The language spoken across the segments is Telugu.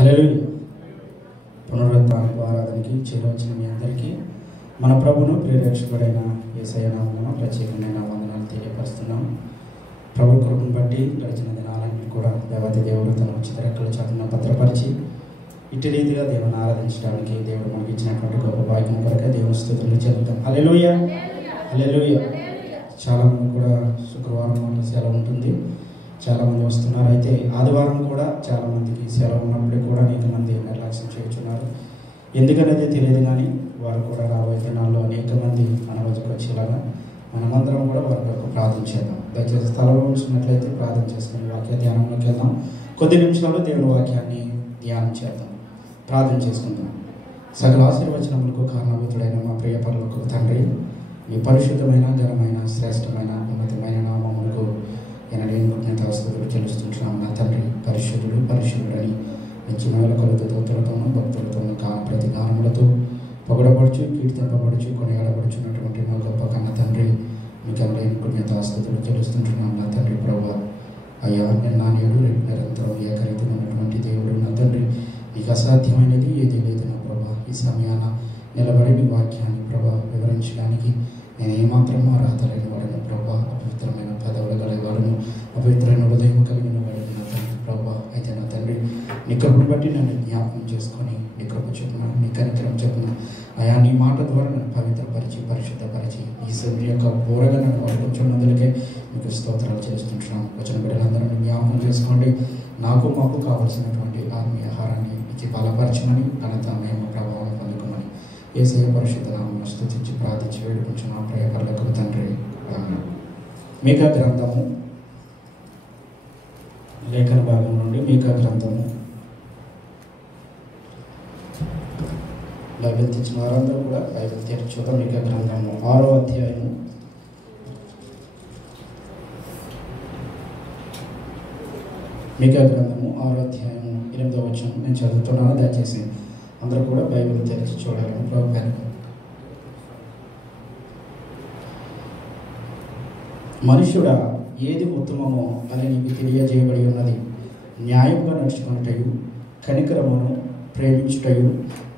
హల్లెలూయా. పునరుత్థానపు ఆరాధనకి చేరవచ్చిన మీ అందరికీ మన ప్రభువును ప్రియరక్షకుడైన యేసయ్య నామమున ప్రత్యేకమైన వందనాలు తెలియపరుస్తున్నాం. ప్రభు కృపను బట్టి గడిచిన దినాలన్నీ కూడా దేవతి దేవుడు తన ఉచిత రెక్కల చాటున భద్రపరిచి ఇటు రీతిగా దేవుని ఆరాధించడానికి దేవుడు మనకి ఇచ్చినటువంటి గొప్ప భాగ్యం కొరకే దేవుని స్తుతులు చెల్లుతాం. హల్లెలూయా, హల్లెలూయా. చాలామంది కూడా శుక్రవారం సెలవు ఉంటుంది, చాలామంది వస్తున్నారు. అయితే ఆదివారం కూడా చాలామందికి సెలవు ఉన్నప్పటికీ కూడా అనేక మంది నిర్లక్ష్యం చేస్తున్నారు. ఎందుకనేది తెలియదు, కానీ వారు కూడా రాబోయే దినాల్లో అనేక మంది మన రోజుకు వచ్చేలాగా మనమందరం కూడా వారి వరకు ప్రార్థన చేద్దాం. దయచేసి స్థలంలో ఉంచినట్లయితే ప్రార్థన చేసుకుని వాక్య ధ్యానంలోకి వెళ్దాం. కొద్ది నిమిషాల్లో దేవుని వాక్యాన్ని ధ్యానం చేద్దాం, ప్రార్థన చేసుకుందాం. సకల ఆశీర్వచనములకు కారణభూతుడైన మా ప్రియ పరలోకపు తండ్రి, మీ పరిశుద్ధమైన ఘనమైన శ్రేష్టమైన ఉన్నతమైన నామమునకు ఎనలేని కృతజ్ఞతాస్తుతులు చెల్లిస్తుంటున్నాము. నా తండ్రి, పరిశుద్ధుడు పరిశుద్ధుడని నిత్యమైన కొలత దూతలతోనూ భక్తులతోనూ ప్రతి గానములతో పొగడపడుచు కీర్తింపబడుచు కొనియాడబడుచున్నటువంటి మా గొప్ప కన్న తండ్రి, మీకు ఎనలేని కృతజ్ఞతాస్తుతులు చెల్లిస్తుంటున్నాము. నా తండ్రి ప్రభువా, అయ్యా నాణ్యుడు నిరంతరం ఏకరీతిగా ఉన్నటువంటి దేవుడు నా తండ్రి, నీకు అసాధ్యమైనది ఏది లేదు నా ప్రభా. ఈ సమయాన నిలబడి మీ వాక్యాన్ని ప్రభా వివరించడానికి నేను ఏమాత్రం అర్హత లేని వాడను ప్రభా. అపవిత్రమైన పదవులు గలవాడను, అపవిత్రమైన హృదయం కలిగిన వాడను నా తండ్రి ప్రభా. అయితే నా తండ్రి, నీ కృపను బట్టి నన్ను జ్ఞాపకం చేసుకొని నీ కృప చొప్పున నీ కనికరం చొప్పున అయా నీ మాట ద్వారా నన్ను పవిత్రపరిచి పరిశుద్ధపరిచి ఈ శరీరం యొక్క బోరగా నన్ను వాడుకుంటున్నందుకే మీకు స్తోత్రాలు చేస్తుంటున్నాను. వచ్చిన బిడ్డలందరూ జ్ఞాపకం చేసుకోండి. నాకు మాకు కావలసినటువంటి ఆత్మీయ ఆహారాన్ని ఇచ్చి బలపరచమని ఘనత మేము ప్రభావం పొందుకోమని యేసయ్య పరిశుద్ధ నామమున స్తుతించి ప్రార్థించి వేడుకుంటున్నాం ప్రియ పరలోకపు తండ్రి. మీకా గ్రంథము లేఖన భాగం నుండి మీకా గ్రంథము బైబిల్ తెచ్చిన వారందరూ కూడా బైబిల్ తెరిచి చూద్దాం. మీకా గ్రంథము 6వ అధ్యాయము మీకా గ్రంథము 6వ అధ్యాయము 8వ వచనం నేను చదువుతున్నాను. దయచేసి అందరూ కూడా బైబిల్ తెరిచి చూడాలని ప్రభుత్వం. మనుష్యుడా, ఏది ఉత్తమమో అని నీకు తెలియజేయబడి ఉన్నది. న్యాయంగా నడుచుకున్నటయు కనికరమును ప్రేమించుటయు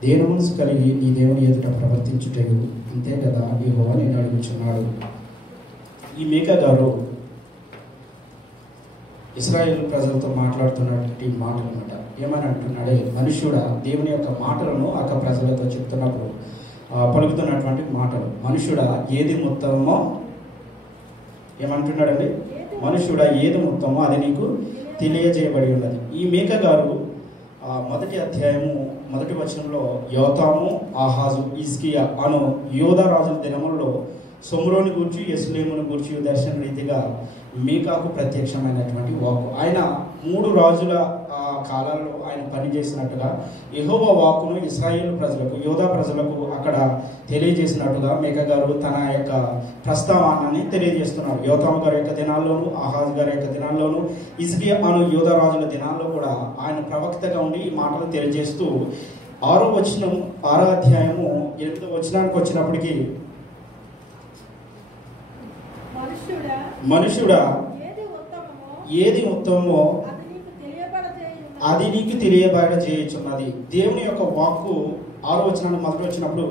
దేని మనసు కలిగి నీ దేవుని ఎదుట ప్రవర్తించుటయు అంతే కదా యెహోవా నేను అడుగుచున్నాడు. ఈ మీకా గారు ఇశ్రాయేలు ప్రజలతో మాట్లాడుతున్నటువంటి మాటలు అన్నమాట. ఏమని అంటున్నాడే, మనుష్యుడా, దేవుని యొక్క మాటలను అక్క ప్రజలతో చెప్తున్నప్పుడు పలుకుతున్నటువంటి మాటలు. మనుష్యుడా, ఏది ఉత్తమమో ఏమంటున్నాడండి? మనుష్యుడా, ఏది ఉత్తమమో అది నీకు తెలియజేయబడి ఉన్నది. ఈ మీకా గారు 1వ అధ్యాయము 1వ వచనంలో యోతాము, ఆహాజు, హిజ్కియా అను యోధా రాజుల దినములలో సొమ్రోని గూర్చి యెరూషలేమును గూర్చి దర్శన రీతిగా మీకాకు ప్రత్యక్షమైనటువంటి వాక్కు. ఆయన 3 రాజుల కాలాల్లో ఆయన పనిచేసినట్టుగా యెహోవా వాక్కును ఇశ్రాయేలు ప్రజలకు, యోధా ప్రజలకు అక్కడ తెలియజేసినట్టుగా మీకా గారు తన యొక్క ప్రస్తావనని తెలియజేస్తున్నారు. యోతాము గారి యొక్క దినాల్లోనూ, ఆహాజ్ గారి యొక్క దినాల్లోనూ, హిజ్కియా అను యోధా రాజుల దినాల్లో కూడా ఆయన ప్రవక్తగా ఉండి ఈ మాటలు తెలియజేస్తూ 6వ అధ్యాయము 8వ వచనానికి వచ్చినప్పటికీ, మనుషుడా, ఏది ఉత్తమమో అది నీకు తెలియబడజేయుచున్నది. దేవుని యొక్క వాక్కు 6వ వచనాన్ని మొదటి వచ్చినప్పుడు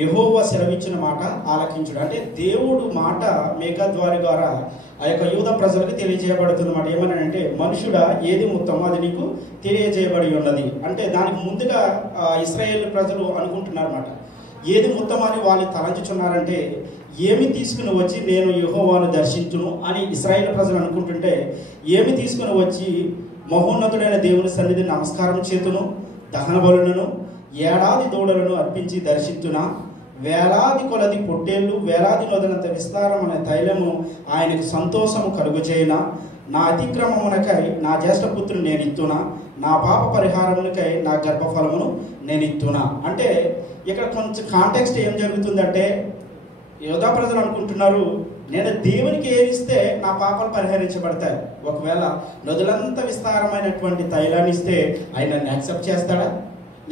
యెహోవా సెలవిచ్చిన మాట ఆలకించుడు. అంటే దేవుడు మాట మీకా ద్వారా ఆ యొక్క యూదా ప్రజలకు తెలియజేయబడుతున్నమాట. ఏమని అంటే, మనుషుడా, ఏది ఉత్తమమో అది నీకు తెలియజేయబడి ఉన్నది. అంటే దానికి ముందుగా ఇశ్రాయేలు ప్రజలు అనుకుంటున్నారన్నమాట. ఏది ఉత్తమని వాళ్ళు తలంచుచున్నారంటే, ఏమి తీసుకుని వచ్చి నేను యెహోవాను దర్శించును అని ఇశ్రాయేలు ప్రజలు అనుకుంటుంటే, ఏమి తీసుకుని వచ్చి మహోన్నతుడైన దేవుని సన్నిధి నమస్కారం చేతును, దహన బలులను, ఏడాది దూడలను అర్పించి దర్శించునా, వేలాది కొలది పొట్టేళ్లు, వేలాది నొదలంత విస్తారమైన తైలము ఆయనకు సంతోషము కలుగజేయనా, నా అతిక్రమమునకై నా జ్యేష్ఠపుత్రుని నేను ఇత్తునా, నా పాప పరిహారమునకై నా గర్భఫలమును నేను ఇత్తునా. అంటే ఇక్కడ కొంచెం కాంటెక్స్ట్ ఏం జరుగుతుందంటే, యోధా ప్రజలు అనుకుంటున్నారు, నేను దేవునికి ఏదిస్తే నా పాపాలు పరిహరించబడతాయి. ఒకవేళ నదులంత విస్తారమైనటువంటి తైలాన్ని ఇస్తే ఆయన నన్ను యాక్సెప్ట్ చేస్తాడా?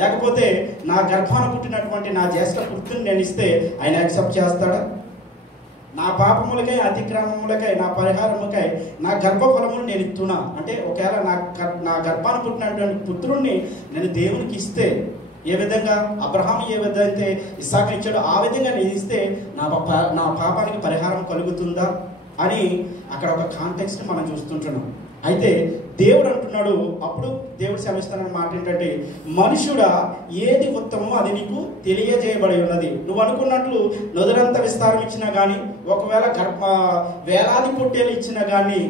లేకపోతే నా గర్భాన పుట్టినటువంటి నా జ్యేష్ఠ పుత్రుని నేను ఇస్తే ఆయన యాక్సెప్ట్ చేస్తాడా? నా పాపములకై అతిక్రమములకై నా పరిహారముకై నా గర్భఫలమును నేను ఇస్తున్నా. అంటే ఒకవేళ నా గర్భాన పుట్టినటువంటి పుత్రుణ్ణి నేను దేవునికి ఇస్తే, ఏ విధంగా అబ్రహాము ఏ విధంగా అయితే ఇస్సాకుని ఇచ్చాడో ఆ విధంగా నేను ఇస్తే నా పాపానికి పరిహారం కలుగుతుందా అని అక్కడ ఒక కాంటెక్స్ట్ మనం చూస్తుంటున్నాం. అయితే దేవుడు అంటున్నాడు, అప్పుడు దేవుడు సెలవిస్తున్న మాట ఏంటంటే, మనుషుడా ఏది ఉత్తమమో అది నీకు తెలియజేయబడి ఉన్నది. నువ్వు అనుకున్నట్లు నదులంత విస్తారం ఇచ్చినా కానీ, ఒకవేళ వేలాది పొట్టేలు ఇచ్చినా కానీ,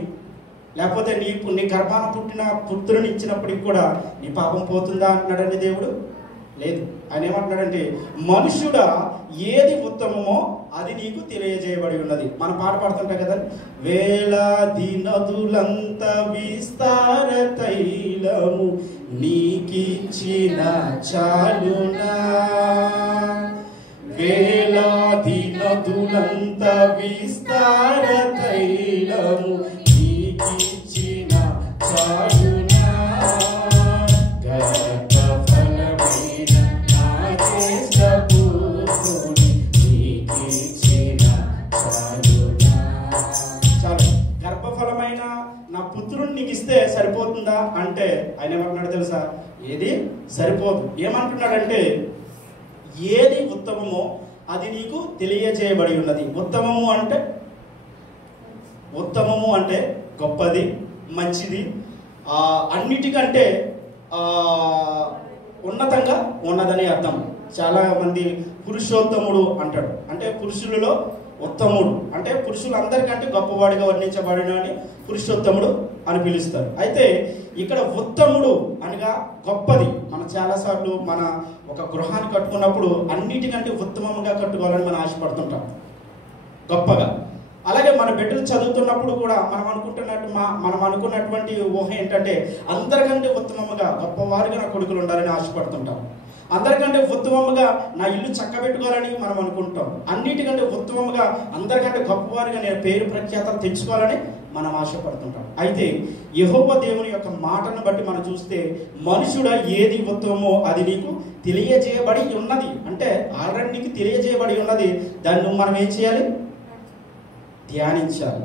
లేకపోతే నీ గర్భాన పుట్టిన పుత్రుని ఇచ్చినప్పటికి కూడా నీ పాపం పోతుందా అంటున్నాడండి దేవుడు? లేదు. ఆయన ఏమంటున్నాడంటే, మనుషుడా ఏది ఉత్తమమో అది నీకు తెలియజేయబడి ఉన్నది. మనం పాట పాడుతుంటాం కదా, వేలాది నదులంత విస్తార తైలము నీకిచ్చిన చాలునా, వేలాది నదులంత విస్తార తైలము నీకిచ్చిన చాలునా, గర్భఫలమైన నా పుత్రుడిని నీకు ఇస్తే సరిపోతుందా అంటే ఆయన ఏమంటున్నాడు తెలుసా? ఏది సరిపోదు. ఏమంటున్నాడంటే, ఏది ఉత్తమమో అది నీకు తెలియజేయబడి ఉన్నది. ఉత్తమము అంటే గొప్పది, మంచిది, అన్నిటికంటే ఉన్నతంగా ఉన్నదని అర్థం. చాలా మంది పురుషోత్తముడు అంటాడు, అంటే పురుషులలో ఉత్తముడు, అంటే పురుషులందరికంటే గొప్పవాడిగా వర్ణించబడిన అని పురుషోత్తముడు అని పిలుస్తారు. అయితే ఇక్కడ ఉత్తముడు అనగా గొప్పది. మనం చాలాసార్లు మన ఒక గృహాన్ని కట్టుకున్నప్పుడు అన్నిటికంటే ఉత్తమంగా కట్టుకోవాలని మనం ఆశపడుతుంటాం, గొప్పగా. అలాగే మన బిడ్డలు చదువుతున్నప్పుడు కూడా మనం అనుకున్నటువంటి ఊహ ఏంటంటే, అందరికంటే ఉత్తమముగా గొప్పవారుగా నా కొడుకులు ఉండాలని ఆశపడుతుంటాం. అందరికంటే ఉత్తమముగా నా ఇల్లు చక్కబెట్టుకోవాలని మనం అనుకుంటాం. అన్నిటికంటే ఉత్తమముగా అందరికంటే గొప్పవారుగా నేను పేరు ప్రఖ్యాతలు తెచ్చుకోవాలని మనం ఆశపడుతుంటాం. అయితే యెహోవా దేవుని యొక్క మాటను బట్టి మనం చూస్తే, మనుషుడా ఏది ఉత్తమమో అది నీకు తెలియజేయబడి ఉన్నది. అంటే ఆల్రెడీ నీకు తెలియజేయబడి ఉన్నది. దాన్ని మనం ఏం చేయాలి? ధ్యానించాలి.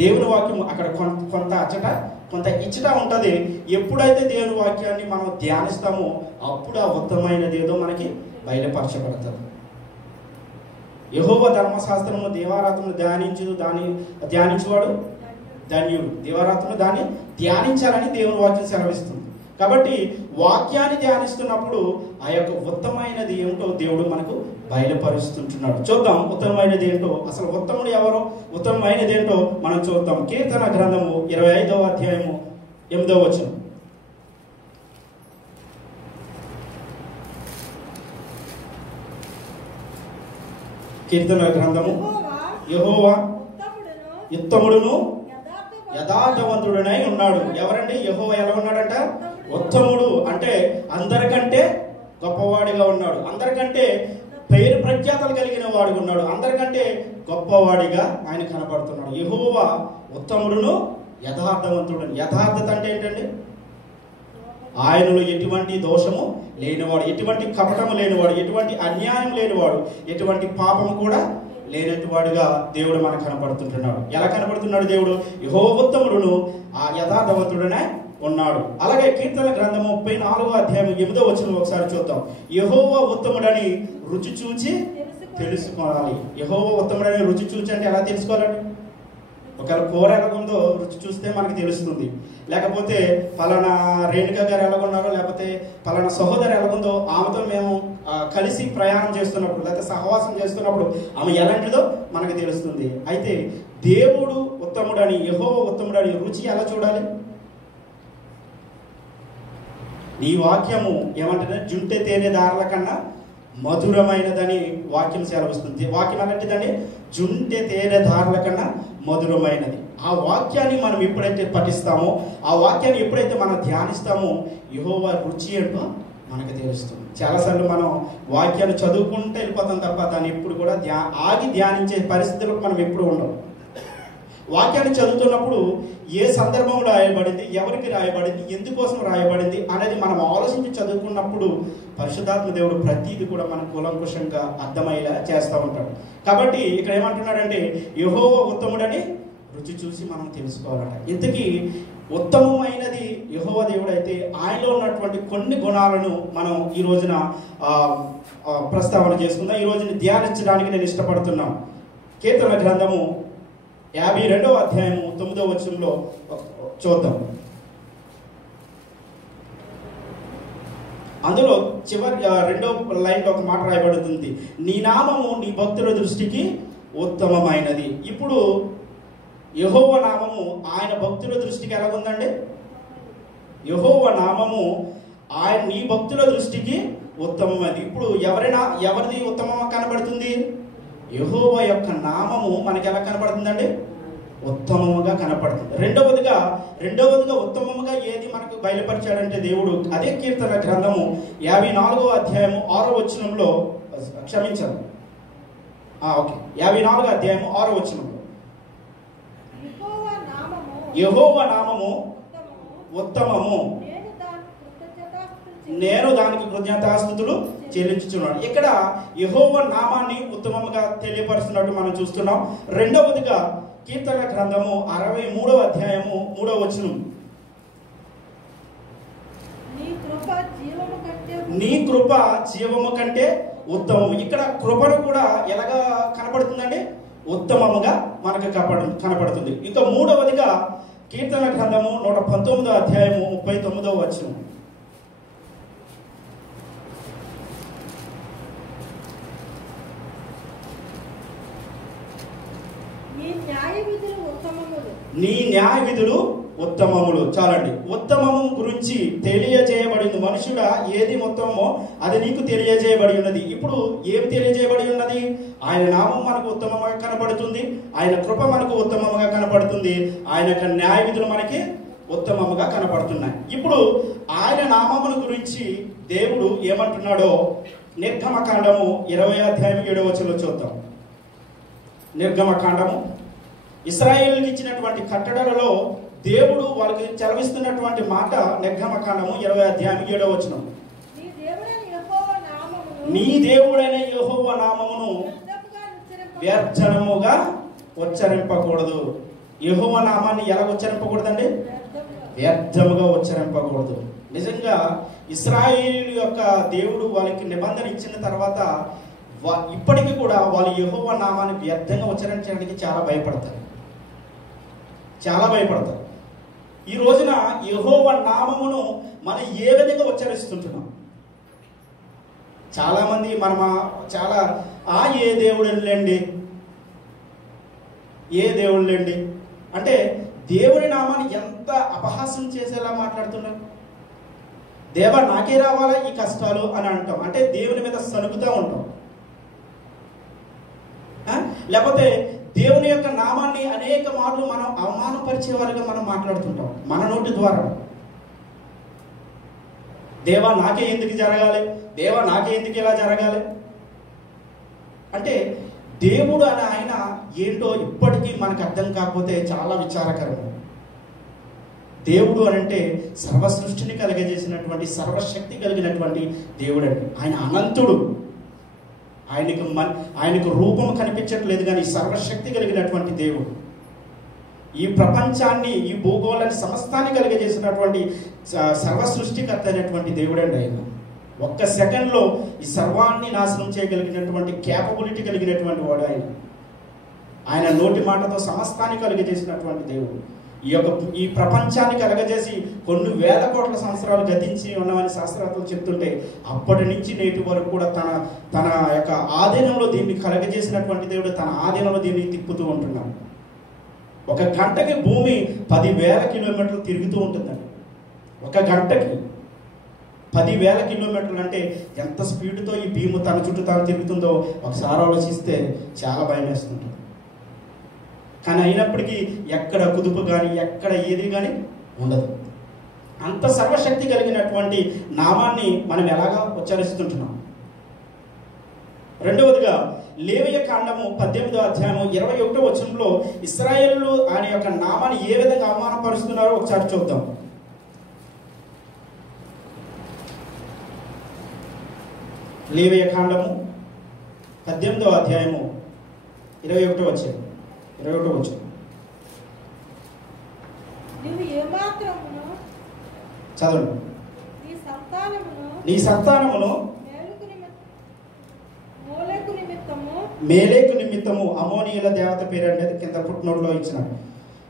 దేవుని వాక్యం అక్కడ కొంత అచ్చట కొంత ఇచ్చట ఉంటుంది. ఎప్పుడైతే దేవుని వాక్యాన్ని మనం ధ్యానిస్తామో అప్పుడు ఆ ఉత్తమమైనది ఏదో మనకి బయలుపరచబడుతుంది. యెహోవా ధర్మశాస్త్రము దేవారాత్రము ధ్యానించువాడు ధన్యుడు. దేవారాత్రము దాన్ని ధ్యానించాలని దేవుని వాక్యం సెలవిస్తుంది. కాబట్టి వాక్యాన్ని ధ్యానిస్తున్నప్పుడు ఆ యొక్క ఉత్తమమైనది ఏమిటో దేవుడు మనకు బయలుపరుస్తుంటున్నాడు. చూద్దాం ఉత్తమమైనది ఏంటో. అసలు ఉత్తముడు ఎవరో, ఉత్తమమైనది ఏంటో మనం చూద్దాం. కీర్తన గ్రంథము 25వ అధ్యాయము 8వ వచనం. కీర్తన గ్రంథము, యెహోవా ఉత్తముడును యథార్థవంతుడనై ఉన్నాడు. ఎవరండి? యెహోవా ఎలా ఉన్నాడంట? ఉత్తముడు. అంటే అందరికంటే గొప్పవాడిగా ఉన్నాడు, అందరికంటే పేరు ప్రఖ్యాతలు కలిగిన వాడిగా ఉన్నాడు, అందరికంటే గొప్పవాడిగా ఆయన కనపడుతున్నాడు. యెహోవా ఉత్తముడును యథార్థవంతుడు. యథార్థత అంటే ఏంటండి? ఆయనలో ఎటువంటి దోషము లేనివాడు, ఎటువంటి కపటము లేనివాడు, ఎటువంటి అన్యాయం లేనివాడు, ఎటువంటి పాపము కూడా లేనట్టువాడుగా దేవుడు మనకు కనపడుతుంటున్నాడు. ఎలా కనపడుతున్నాడు దేవుడు? యెహోవా ఉత్తముడును ఆ యథార్థవంతుడనే ఉన్నాడు. అలాగే కీర్తన గ్రంథము 34వ అధ్యాయం 8వ వచనం ఒకసారి చూద్దాం. యెహోవా ఉత్తముడని రుచి చూచి తెలుసుకోవాలి. యెహోవా ఉత్తముడని రుచి చూచి అంటే ఎలా తెలుసుకోవాలండి? ఒకవేళ కూర ఎలాగుందో రుచి చూస్తే మనకి తెలుస్తుంది. లేకపోతే పలానా రేణుక గారు ఎలాగున్నారో, లేకపోతే పలానా సహోదరు ఎలాగుందో, ఆమెతో మేము కలిసి ప్రయాణం చేస్తున్నప్పుడు లేకపోతే సహవాసం చేస్తున్నప్పుడు ఆమె ఎలాంటిదో మనకు తెలుస్తుంది. అయితే దేవుడు ఉత్తముడని, యెహోవా ఉత్తముడని రుచి ఎలా చూడాలి? నీ వాక్యము ఏమంటే జుంటె తేనె దారుల కన్నా మధురమైనదని వాక్యం సెలవిస్తుంది. వాక్యం అలాంటిదని జుంటె తేనె దారుల కన్నా మధురమైనది. ఆ వాక్యాన్ని మనం ఎప్పుడైతే పఠిస్తామో, ఆ వాక్యాన్ని ఎప్పుడైతే మనం ధ్యానిస్తామో, యెహోవా రుచి ఏంటో మనకు తెలుస్తుంది. చాలాసార్లు మనం వాక్యాన్ని చదువుకుంటూ వెళ్ళిపోతాం తప్ప దాన్ని ఎప్పుడు కూడా ఆగి ధ్యానించే పరిస్థితులకు మనం ఎప్పుడు ఉండవు. వాక్యాన్ని చదువుతున్నప్పుడు ఏ సందర్భంలో రాయబడింది, ఎవరికి రాయబడింది, ఎందుకోసం రాయబడింది అనేది మనం ఆలోచించి చదువుకున్నప్పుడు పరిశుద్ధాత్మ దేవుడు ప్రతిదీ కూడా మనకు కూలంకుషంగా అర్థమయ్యేలా చేస్తూ ఉంటాడు. కాబట్టి ఇక్కడ ఏమంటున్నాడంటే యెహోవా ఉత్తముడని రుచి చూసి మనం తెలుసుకోవాలట. ఇంతకీ ఉత్తమమైనది యెహోవా దేవుడు అయితే ఆయనలో ఉన్నటువంటి కొన్ని గుణాలను మనం ఈ రోజున ప్రస్తావన చేసుకుందాం. ఈ రోజుని ధ్యానించడానికి నేను ఇష్టపడుతున్నాను. కీర్తన గ్రంథము 52వ అధ్యాయము 9వ వచనంలో చూద్దాం. అందులో చివరి 2వ లైన్లో ఒక మాట రాయబడుతుంది, నీ నామము నీ భక్తుల దృష్టికి ఉత్తమమైనది. ఇప్పుడు యెహోవా నామము ఆయన భక్తుల దృష్టికి ఎలాగుందండి? యెహోవా నామము ఆయన నీ భక్తుల దృష్టికి ఉత్తమమైనది. ఇప్పుడు ఎవరిది ఉత్తమంగా కనబడుతుంది? యెహోవా యొక్క నామము మనకి ఎలా కనపడుతుందండి? ఉత్తమముగా కనపడుతుంది. రెండవదిగా ఉత్తమముగా ఏది మనకు బయలుపరిచాడంటే దేవుడు, అదే కీర్తన గ్రంథము 54వ అధ్యాయము 6వ వచనంలో, క్షమించండి, 54వ అధ్యాయము 6వ వచనంలో, యెహోవా నామము ఉత్తమము, నేను దానికి కృతజ్ఞతాస్తుతులు చెల్లించుచున్నాను. ఇక్కడ యెహోవా నామాన్ని ఉత్తమముగా తెలియపరుస్తున్నట్టు మనం చూస్తున్నాం. రెండవదిగా కీర్తన గ్రంథము 63వ అధ్యాయము 3వ వచనం, నీ కృప జీవము కంటే ఉత్తమము. ఇక్కడ కృపను కూడా ఎలాగా కనపడుతుందండి? ఉత్తమముగా మనకు కనపడుతుంది. ఇంకా మూడవదిగా కీర్తన గ్రంథము 119వ అధ్యాయము 39వ వచనం, నీ న్యాయ విధులు ఉత్తమములు. చాలండి, ఉత్తమము గురించి తెలియజేయబడింది. మనుషుడా, ఏది ఉత్తమమో అది నీకు తెలియజేయబడి ఉన్నది. ఇప్పుడు ఏమి తెలియజేయబడి ఉన్నది? ఆయన నామం మనకు ఉత్తమంగా కనపడుతుంది, ఆయన కృప మనకు ఉత్తమంగా కనపడుతుంది, ఆయన యొక్క న్యాయ విధులు మనకి ఉత్తమముగా కనపడుతున్నాయి. ఇప్పుడు ఆయన నామమును గురించి దేవుడు ఏమంటున్నాడో నిర్గమకాండము 20వ అధ్యాయం 7వ వచనంలో చూద్దాం. నిర్గమకాండము ఇశ్రాయేలుకి ఇచ్చినటువంటి కట్టడలలో దేవుడు వాళ్ళకి చలవిస్తున్నటువంటి మాట. నిర్గమకాండము 20వ అధ్యాయం 7వ వచనం, నీ దేవుడైన యెహోవా నామమును వ్యర్థముగా ఉచ్చరింపకూడదు. యెహోవా నామాన్ని ఎలా ఉచ్చరింపకూడదండి? వ్యర్థముగా ఉచ్చరింపకూడదు. నిజంగా ఇశ్రాయేలు యొక్క దేవుడు వాళ్ళకి నిబంధన ఇచ్చిన తర్వాత ఇప్పటికీ కూడా వాళ్ళు యెహోవా నామాన్ని వ్యర్థంగా ఉచ్చరించడానికి చాలా భయపడతారు. ఈ రోజున యెహోవా నామమును మనం ఏ విధంగా ఉచ్చరిస్తుంటున్నాం? చాలా మంది చాలా ఏ దేవుళ్ళండి అంటే దేవుడి నామాన్ని ఎంత అపహాసం చేసేలా మాట్లాడుతున్నాం. దేవా నాకే రావాలా ఈ కష్టాలు అని అంటాం. అంటే దేవుని మీద సనుగుతూ ఉంటాం. లేకపోతే దేవుని యొక్క నామాన్ని అనేక మార్లు మనం అవమానపరిచే వారిగా మనం మాట్లాడుతుంటాం మన నోటి ద్వారా. దేవా నాకే ఎందుకు జరగాలి, దేవా నాకే ఎందుకు ఇలా జరగాలి అంటే దేవుడు అని ఆయన ఏంటో ఇప్పటికీ మనకు అర్థం కాకపోతే చాలా విచారకరం. దేవుడు అని అంటే సర్వ సృష్టిని కలిగజేసినటువంటి సర్వశక్తి కలిగినటువంటి దేవుడు అండి. ఆయన అనంతుడు. ఆయనకు రూపం కనిపించట్లేదు, కానీ సర్వశక్తి కలిగినటువంటి దేవుడు. ఈ ప్రపంచాన్ని, ఈ భూగోళాన్ని, సమస్తాన్ని కలిగజేసినటువంటి సర్వ సృష్టికర్త అయినటువంటి దేవుడు అండి ఆయన. ఒక్క సెకండ్లో ఈ సర్వాన్ని నాశనం చేయగలిగినటువంటి క్యాపబిలిటీ కలిగినటువంటి వాడు ఆయన. ఆయన నోటి మాటతో సమస్తాన్ని కలిగజేసినటువంటి దేవుడు. ఈ ప్రపంచాన్ని కలగజేసి కొన్ని వేల కోట్ల సంవత్సరాలు గతించి ఉన్నామని శాస్త్రవేత్తలు చెప్తుంటే, అప్పటి నుంచి నేటి వరకు కూడా తన యొక్క ఆధీనంలో దీన్ని కలగజేసినటువంటి దేవుడు తన ఆధీనంలో దీన్ని తిప్పుతూ ఉంటున్నాడు. ఒక గంటకి భూమి 10,000 కిలోమీటర్లు తిరుగుతూ ఉంటుందండి. ఒక గంటకి 10,000 కిలోమీటర్లు అంటే ఎంత స్పీడ్తో ఈ భూమి తన చుట్టూ తాను తిరుగుతుందో ఒకసారి ఆలోచిస్తే చాలా భయం వేస్తుంటుంది. కానీ అయినప్పటికీ ఎక్కడ కుదుపు కానీ ఎక్కడ ఏది కానీ ఉండదు. అంత సర్వశక్తి కలిగినటువంటి నామాన్ని మనం ఎలాగా ఉచ్చరిస్తుంటున్నాం? రెండవదిగా లేవియ కాండము 18వ అధ్యాయము 21వ వచనంలో ఇశ్రాయేలు ఆయన యొక్క నామాన్ని ఏ విధంగా అవమానపరుస్తున్నారో ఒకసారి చూద్దాం. లేవియ కాండము 18వ అధ్యాయము 21వ వచనం. చదవండి. నీ సంతానమును మేలేకు నిమిత్తము అమోనీయుల దేవత పేరు అనేది కింద పుట్టినోట్లో ఇచ్చినాడు.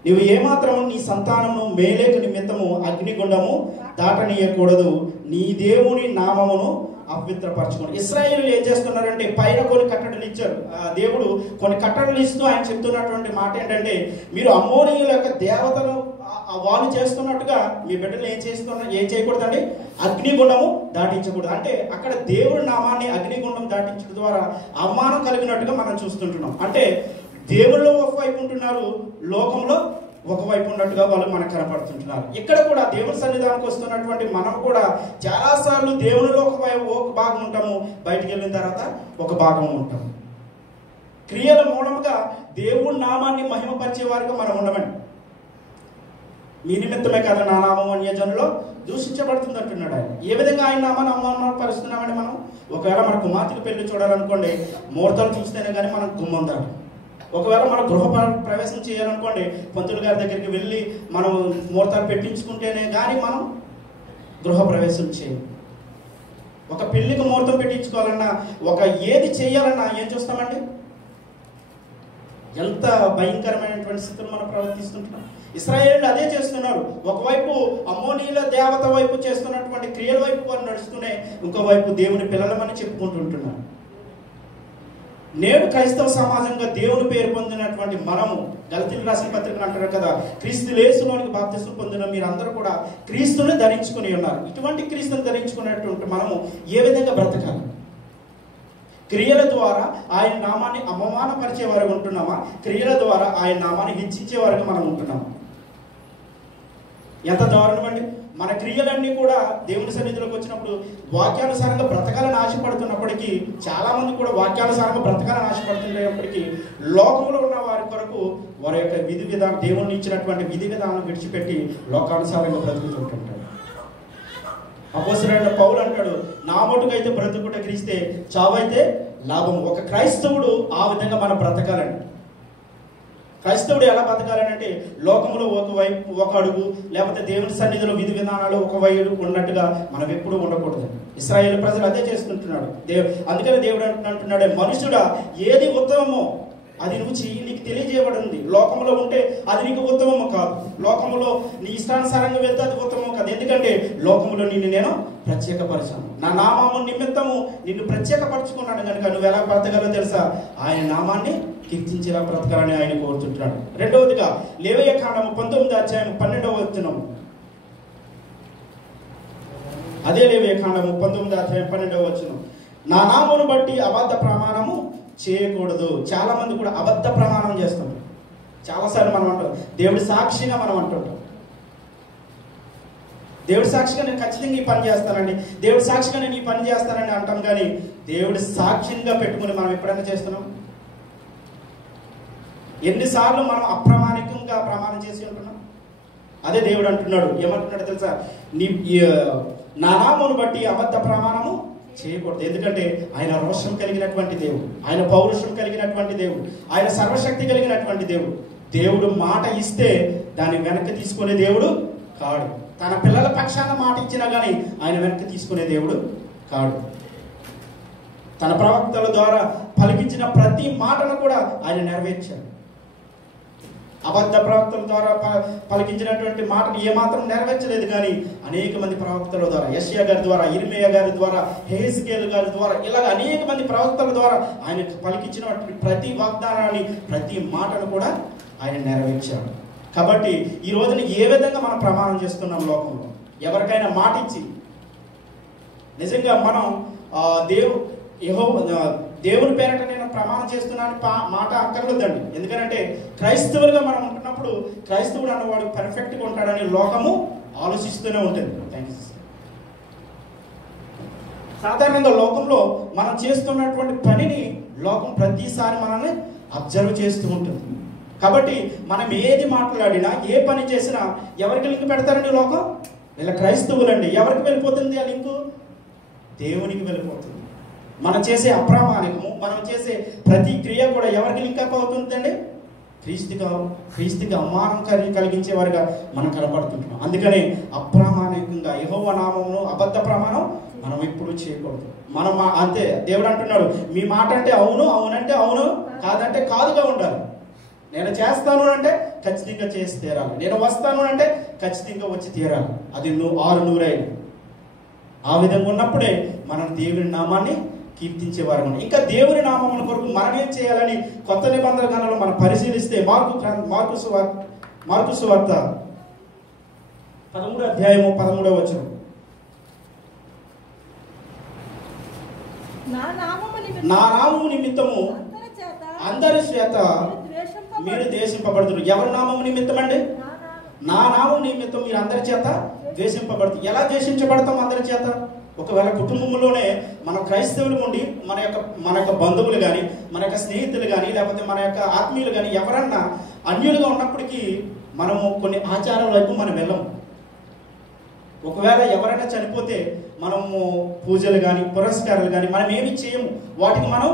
నువ్వు ఏమాత్రము నీ సంతానమును మేలేకు నిమిత్తము అగ్నిగుండము దాటనీయకూడదు, నీ దేవుని నామమును అపవిత్రపరచుకోండి. ఇశ్రాయేలు ఏం చేస్తున్నారంటే పైన కొన్ని కట్టడలు ఇచ్చారు. దేవుడు కొన్ని కట్టడలు ఇస్తూ ఆయన చెప్తున్నటువంటి మాట ఏంటంటే, మీరు అమోనీయుల యొక్క దేవతను వాళ్ళు చేస్తున్నట్టుగా మీ బిడ్డలు ఏం చేయకూడదండి, అగ్నిగుండము దాటించకూడదు. అంటే అక్కడ దేవుడి నామాన్ని అగ్నిగుండం దాటించడం ద్వారా అవమానం కలిగినట్టుగా మనం చూస్తుంటున్నాం. అంటే దేవుళ్ళు ఒకవైపు ఉంటున్నారు, లోకంలో ఒకవైపు ఉన్నట్టుగా వాళ్ళు మనకు కనపడుతుంటున్నారు. ఇక్కడ కూడా దేవుని సన్నిధానానికి వస్తున్నటువంటి మనం కూడా చాలాసార్లు దేవునిలో ఒక భాగం ఉంటాము, బయటికి వెళ్ళిన తర్వాత ఒక భాగం ఉంటాము. క్రియల మూలముగా దేవుడి నామాన్ని మహిమపరిచే వారిగా మనం ఉండమండి. మీ నిమిత్తమే కదా నా నామం అన్యజనులో దూషించబడుతుంది అంటున్నాడు ఆయన. ఏ విధంగా ఆయన నామాన్ని అవమానపరుస్తున్నామండి మనం? ఒకవేళ మన కుమార్తెకు పెళ్లి చూడాలనుకోండి, ముహూర్తాలు చూస్తేనే కానీ మనం గుమ్మందాం. ఒకవేళ మనం గృహ ప్రవేశం చేయాలనుకోండి, పంతులు గారి దగ్గరికి వెళ్ళి మనం ముహూర్తాలు పెట్టించుకుంటేనే కానీ మనం గృహ ప్రవేశం చేయం. ఒక పెళ్లికి ముహూర్తం పెట్టించుకోవాలన్నా, ఒక ఏది చేయాలన్నా ఏం చూస్తామండి? ఎంత భయంకరమైనటువంటి స్థితిలో మనం ప్రవర్తిస్తుంటున్నాం. ఇశ్రాయేలు అదే చేస్తున్నారు. ఒకవైపు అమ్మోనీయుల దేవత వైపు చేస్తున్నటువంటి క్రియల వైపు వారు నడుస్తూనే ఇంకోవైపు దేవుని పిల్లలమని చెప్పుకుంటుంటున్నారు. నేడు క్రైస్తవ సమాజంగా దేవుని పేరు పొందినటువంటి మనము, గలతీయులకు రాసిన పత్రికలు అంటారు కదా, క్రీస్తు యేసులోనికి బాప్తిసం పొందిన మీరందరూ కూడా క్రీస్తుని ధరించుకుని ఉన్నారు. ఇటువంటి క్రీస్తుని ధరించుకునేటువంటి మనము ఏ విధంగా బ్రతకాలి? క్రియల ద్వారా ఆయన నామాన్ని అవమానపరిచే వారు ఉంటున్నామా? క్రియల ద్వారా ఆయన నామాన్ని హెచ్చించే వారికి మనం ఉంటున్నామా? ఎంత దారుణం అండి! మన క్రియలన్నీ కూడా దేవుని సన్నిధిలోకి వచ్చినప్పుడు వాక్యానుసారంగా బ్రతకాలని ఆశపడుతున్నప్పటికీ, చాలా మంది కూడా వాక్యానుసారంగా బ్రతకాలని ఆశపడుతున్నప్పటికీ లోకంలో ఉన్న వారి కొరకు వారి యొక్క విధి విధానం, దేవుని ఇచ్చినటువంటి విధి విధానం విడిచిపెట్టి లోకానుసారంగా బ్రతుకుతుంటుంటారు. అపోస్తలుడైన పౌలు అంటాడు, నా మటుకైతే బ్రతుకుట క్రీస్తే, చావైతే లాభం. ఒక క్రైస్తవుడు ఆ విధంగా మనం బ్రతకాలండి. క్రైస్తవుడు ఎలా బతకాలని అంటే, లోకంలో ఒకవైపు ఒక అడుగు, లేకపోతే దేవుని సన్నిధిలో విధి విధానాలు ఒకవైపు ఉన్నట్టుగా మనం ఎప్పుడూ ఉండకూడదు. ఇశ్రాయేలు ప్రజలు అదే చేస్తుంటున్నాడు. అందుకని దేవుడు అంటున్నాడు, మనుషుడా ఏది ఉత్తమమో అది నువ్వు చెయ్యి, నీకు తెలియజేయబడింది. లోకంలో ఉంటే అది నీకు ఉత్తమము కాదు. లోకంలో నీ ఇష్టానుసారంగా వెళ్తే అది ఉత్తమం కాదు. ఎందుకంటే లోకంలో నిన్ను నేను ప్రత్యేకపరిచాను, నా నామము నిమిత్తము నిన్ను ప్రత్యేకపరచుకున్నాను కనుక నువ్వు ఎలా బ్రతకాలో తెలుసా? ఆయన నామాన్ని కీర్తించేలా బ్రతకాలని ఆయన కోరుతుంటున్నాడు. రెండవదిగా లేవియ కాండము 19వ అధ్యాయం 12వ వచనం. అదే లేవియ కాండము 19వ అధ్యాయం 12వ వచనం. నా నామమును బట్టి అబద్ధ ప్రమాణము చేయకూడదు. చాలా మంది కూడా అబద్ధ ప్రమాణం చేస్తుంటారు. చాలాసార్లు మనం అంటాం, దేవుడి సాక్షిగా మనం అంటుంటాం, దేవుడి సాక్షిగా నేను ఖచ్చితంగా ఈ పని చేస్తానండి, దేవుడి సాక్షిగా నేను ఈ పని చేస్తానండి అంటాం. కానీ దేవుడి సాక్షిగా పెట్టుకుని మనం ఎప్పుడైనా చేస్తున్నాం? ఎన్నిసార్లు మనం అప్రమాణికంగా ప్రమాణం చేసి ఉంటున్నాం? అదే దేవుడు అంటున్నాడు. ఏమంటున్నాడు తెలుసా? నా నామమును బట్టి అబద్ధ ప్రమాణము చేయకూడదు. ఎందుకంటే ఆయన రోషం కలిగినటువంటి దేవుడు, ఆయన పౌరుషం కలిగినటువంటి దేవుడు, ఆయన సర్వశక్తి కలిగినటువంటి దేవుడు. దేవుడు మాట ఇస్తే దాన్ని వెనక్కి తీసుకునే దేవుడు కాడు. తన పిల్లల పక్షాన మాట ఇచ్చినా కానీ ఆయన వెనక్కి తీసుకునే దేవుడు కాడు. తన ప్రవక్తల ద్వారా పలికించిన ప్రతి మాటను కూడా ఆయన నెరవేర్చాడు. అబద్ధ ప్రవక్తల ద్వారా పలికించినటువంటి మాటను ఏమాత్రం నెరవేర్చలేదు. కానీ అనేక మంది ప్రవక్తల ద్వారా, యెషయా గారి ద్వారా, ఇర్మియా గారి ద్వారా, హెజ్కేలు గారి ద్వారా, ఇలాగ అనేక మంది ప్రవక్తల ద్వారా ఆయన పలికించినటువంటి ప్రతి వాగ్దానాన్ని, ప్రతి మాటను కూడా ఆయన నెరవేర్చాడు. కాబట్టి ఈ రోజున ఏ విధంగా మనం ప్రమాణం చేస్తున్నాం లోకంలో? ఎవరికైనా మాట ఇచ్చి నిజంగా మనం దేవుని పేరట నేను ప్రమాణం చేస్తున్నాను మాట అక్కర్లేదండి. ఎందుకంటే క్రైస్తవులుగా మనం ఉంటున్నప్పుడు క్రైస్తవుడు అన్నవాడు పర్ఫెక్ట్గా ఉంటాడని లోకము ఆలోచిస్తూనే ఉంటుంది. Thank you. సాధారణంగా లోకంలో మనం చేస్తున్నటువంటి పనిని లోకం ప్రతిసారి మనల్ని అబ్జర్వ్ చేస్తూ ఉంటుంది. కాబట్టి మనం ఏది మాట్లాడినా, ఏ పని చేసినా ఎవరికి లింక్ పెడతారండి లోకం? వీళ్ళ క్రైస్తవులండి. ఎవరికి వెళ్ళిపోతుంది ఆ లింకు? దేవునికి వెళ్ళిపోతుంది. మనం చేసే అప్రామాణికము, మనం చేసే ప్రతి క్రియ కూడా ఎవరికి లింక్ అప్ అవుతుందండి? క్రీస్తుకి అవమానం కలిగించేవారుగా మనం కనపడుతుంటున్నాం. అందుకని అప్రామాణికంగా యెహోవా నామమును అబద్ధ ప్రమాణం మనం ఎప్పుడు చేయకూడదు. మనం అంతే, దేవుడు అంటున్నాడు, మీ మాట అంటే అవును, అవునంటే అవును, కాదంటే కాదుగా ఉండాలి. నేను చేస్తాను అంటే ఖచ్చితంగా చేసి తీరాలి, నేను వస్తాను అంటే ఖచ్చితంగా వచ్చి తీరాలి. అది 600 ఆ విధంగా ఉన్నప్పుడే మనం దేవుని నామాన్ని కీర్తించేవారు. ఇంకా దేవుని నామముల కొరకు మనం ఏం చేయాలని కొత్త నిబంధన గ్రంథంలో మనం పరిశీలిస్తే మార్కు సువార్త 13వ అధ్యాయము 13వ వచనం. నా నామము నిమిత్తము అందరి చేత మీరు ద్వేషింపబడుతున్నారు. ఎవరి నామము నిమిత్తం అండి? నా నామం నిమిత్తం మీరు అందరి చేత ద్వేషింపబడుతుంది. ఎలా ద్వేషించబడతాం అందరి చేత? ఒకవేళ కుటుంబంలోనే మనం క్రైస్తవులు ఉండి మన యొక్క బంధువులు కానీ, మన యొక్క స్నేహితులు కానీ, లేకపోతే మన యొక్క ఆత్మీయులు కానీ ఎవరన్నా అన్యులుగా ఉన్నప్పటికీ మనము కొన్ని ఆచారాల వైపు మనం వెళ్ళము. ఒకవేళ ఎవరైనా చనిపోతే మనము పూజలు కానీ, పురస్కారాలు కానీ మనం ఏమి చేయము. వాటికి మనం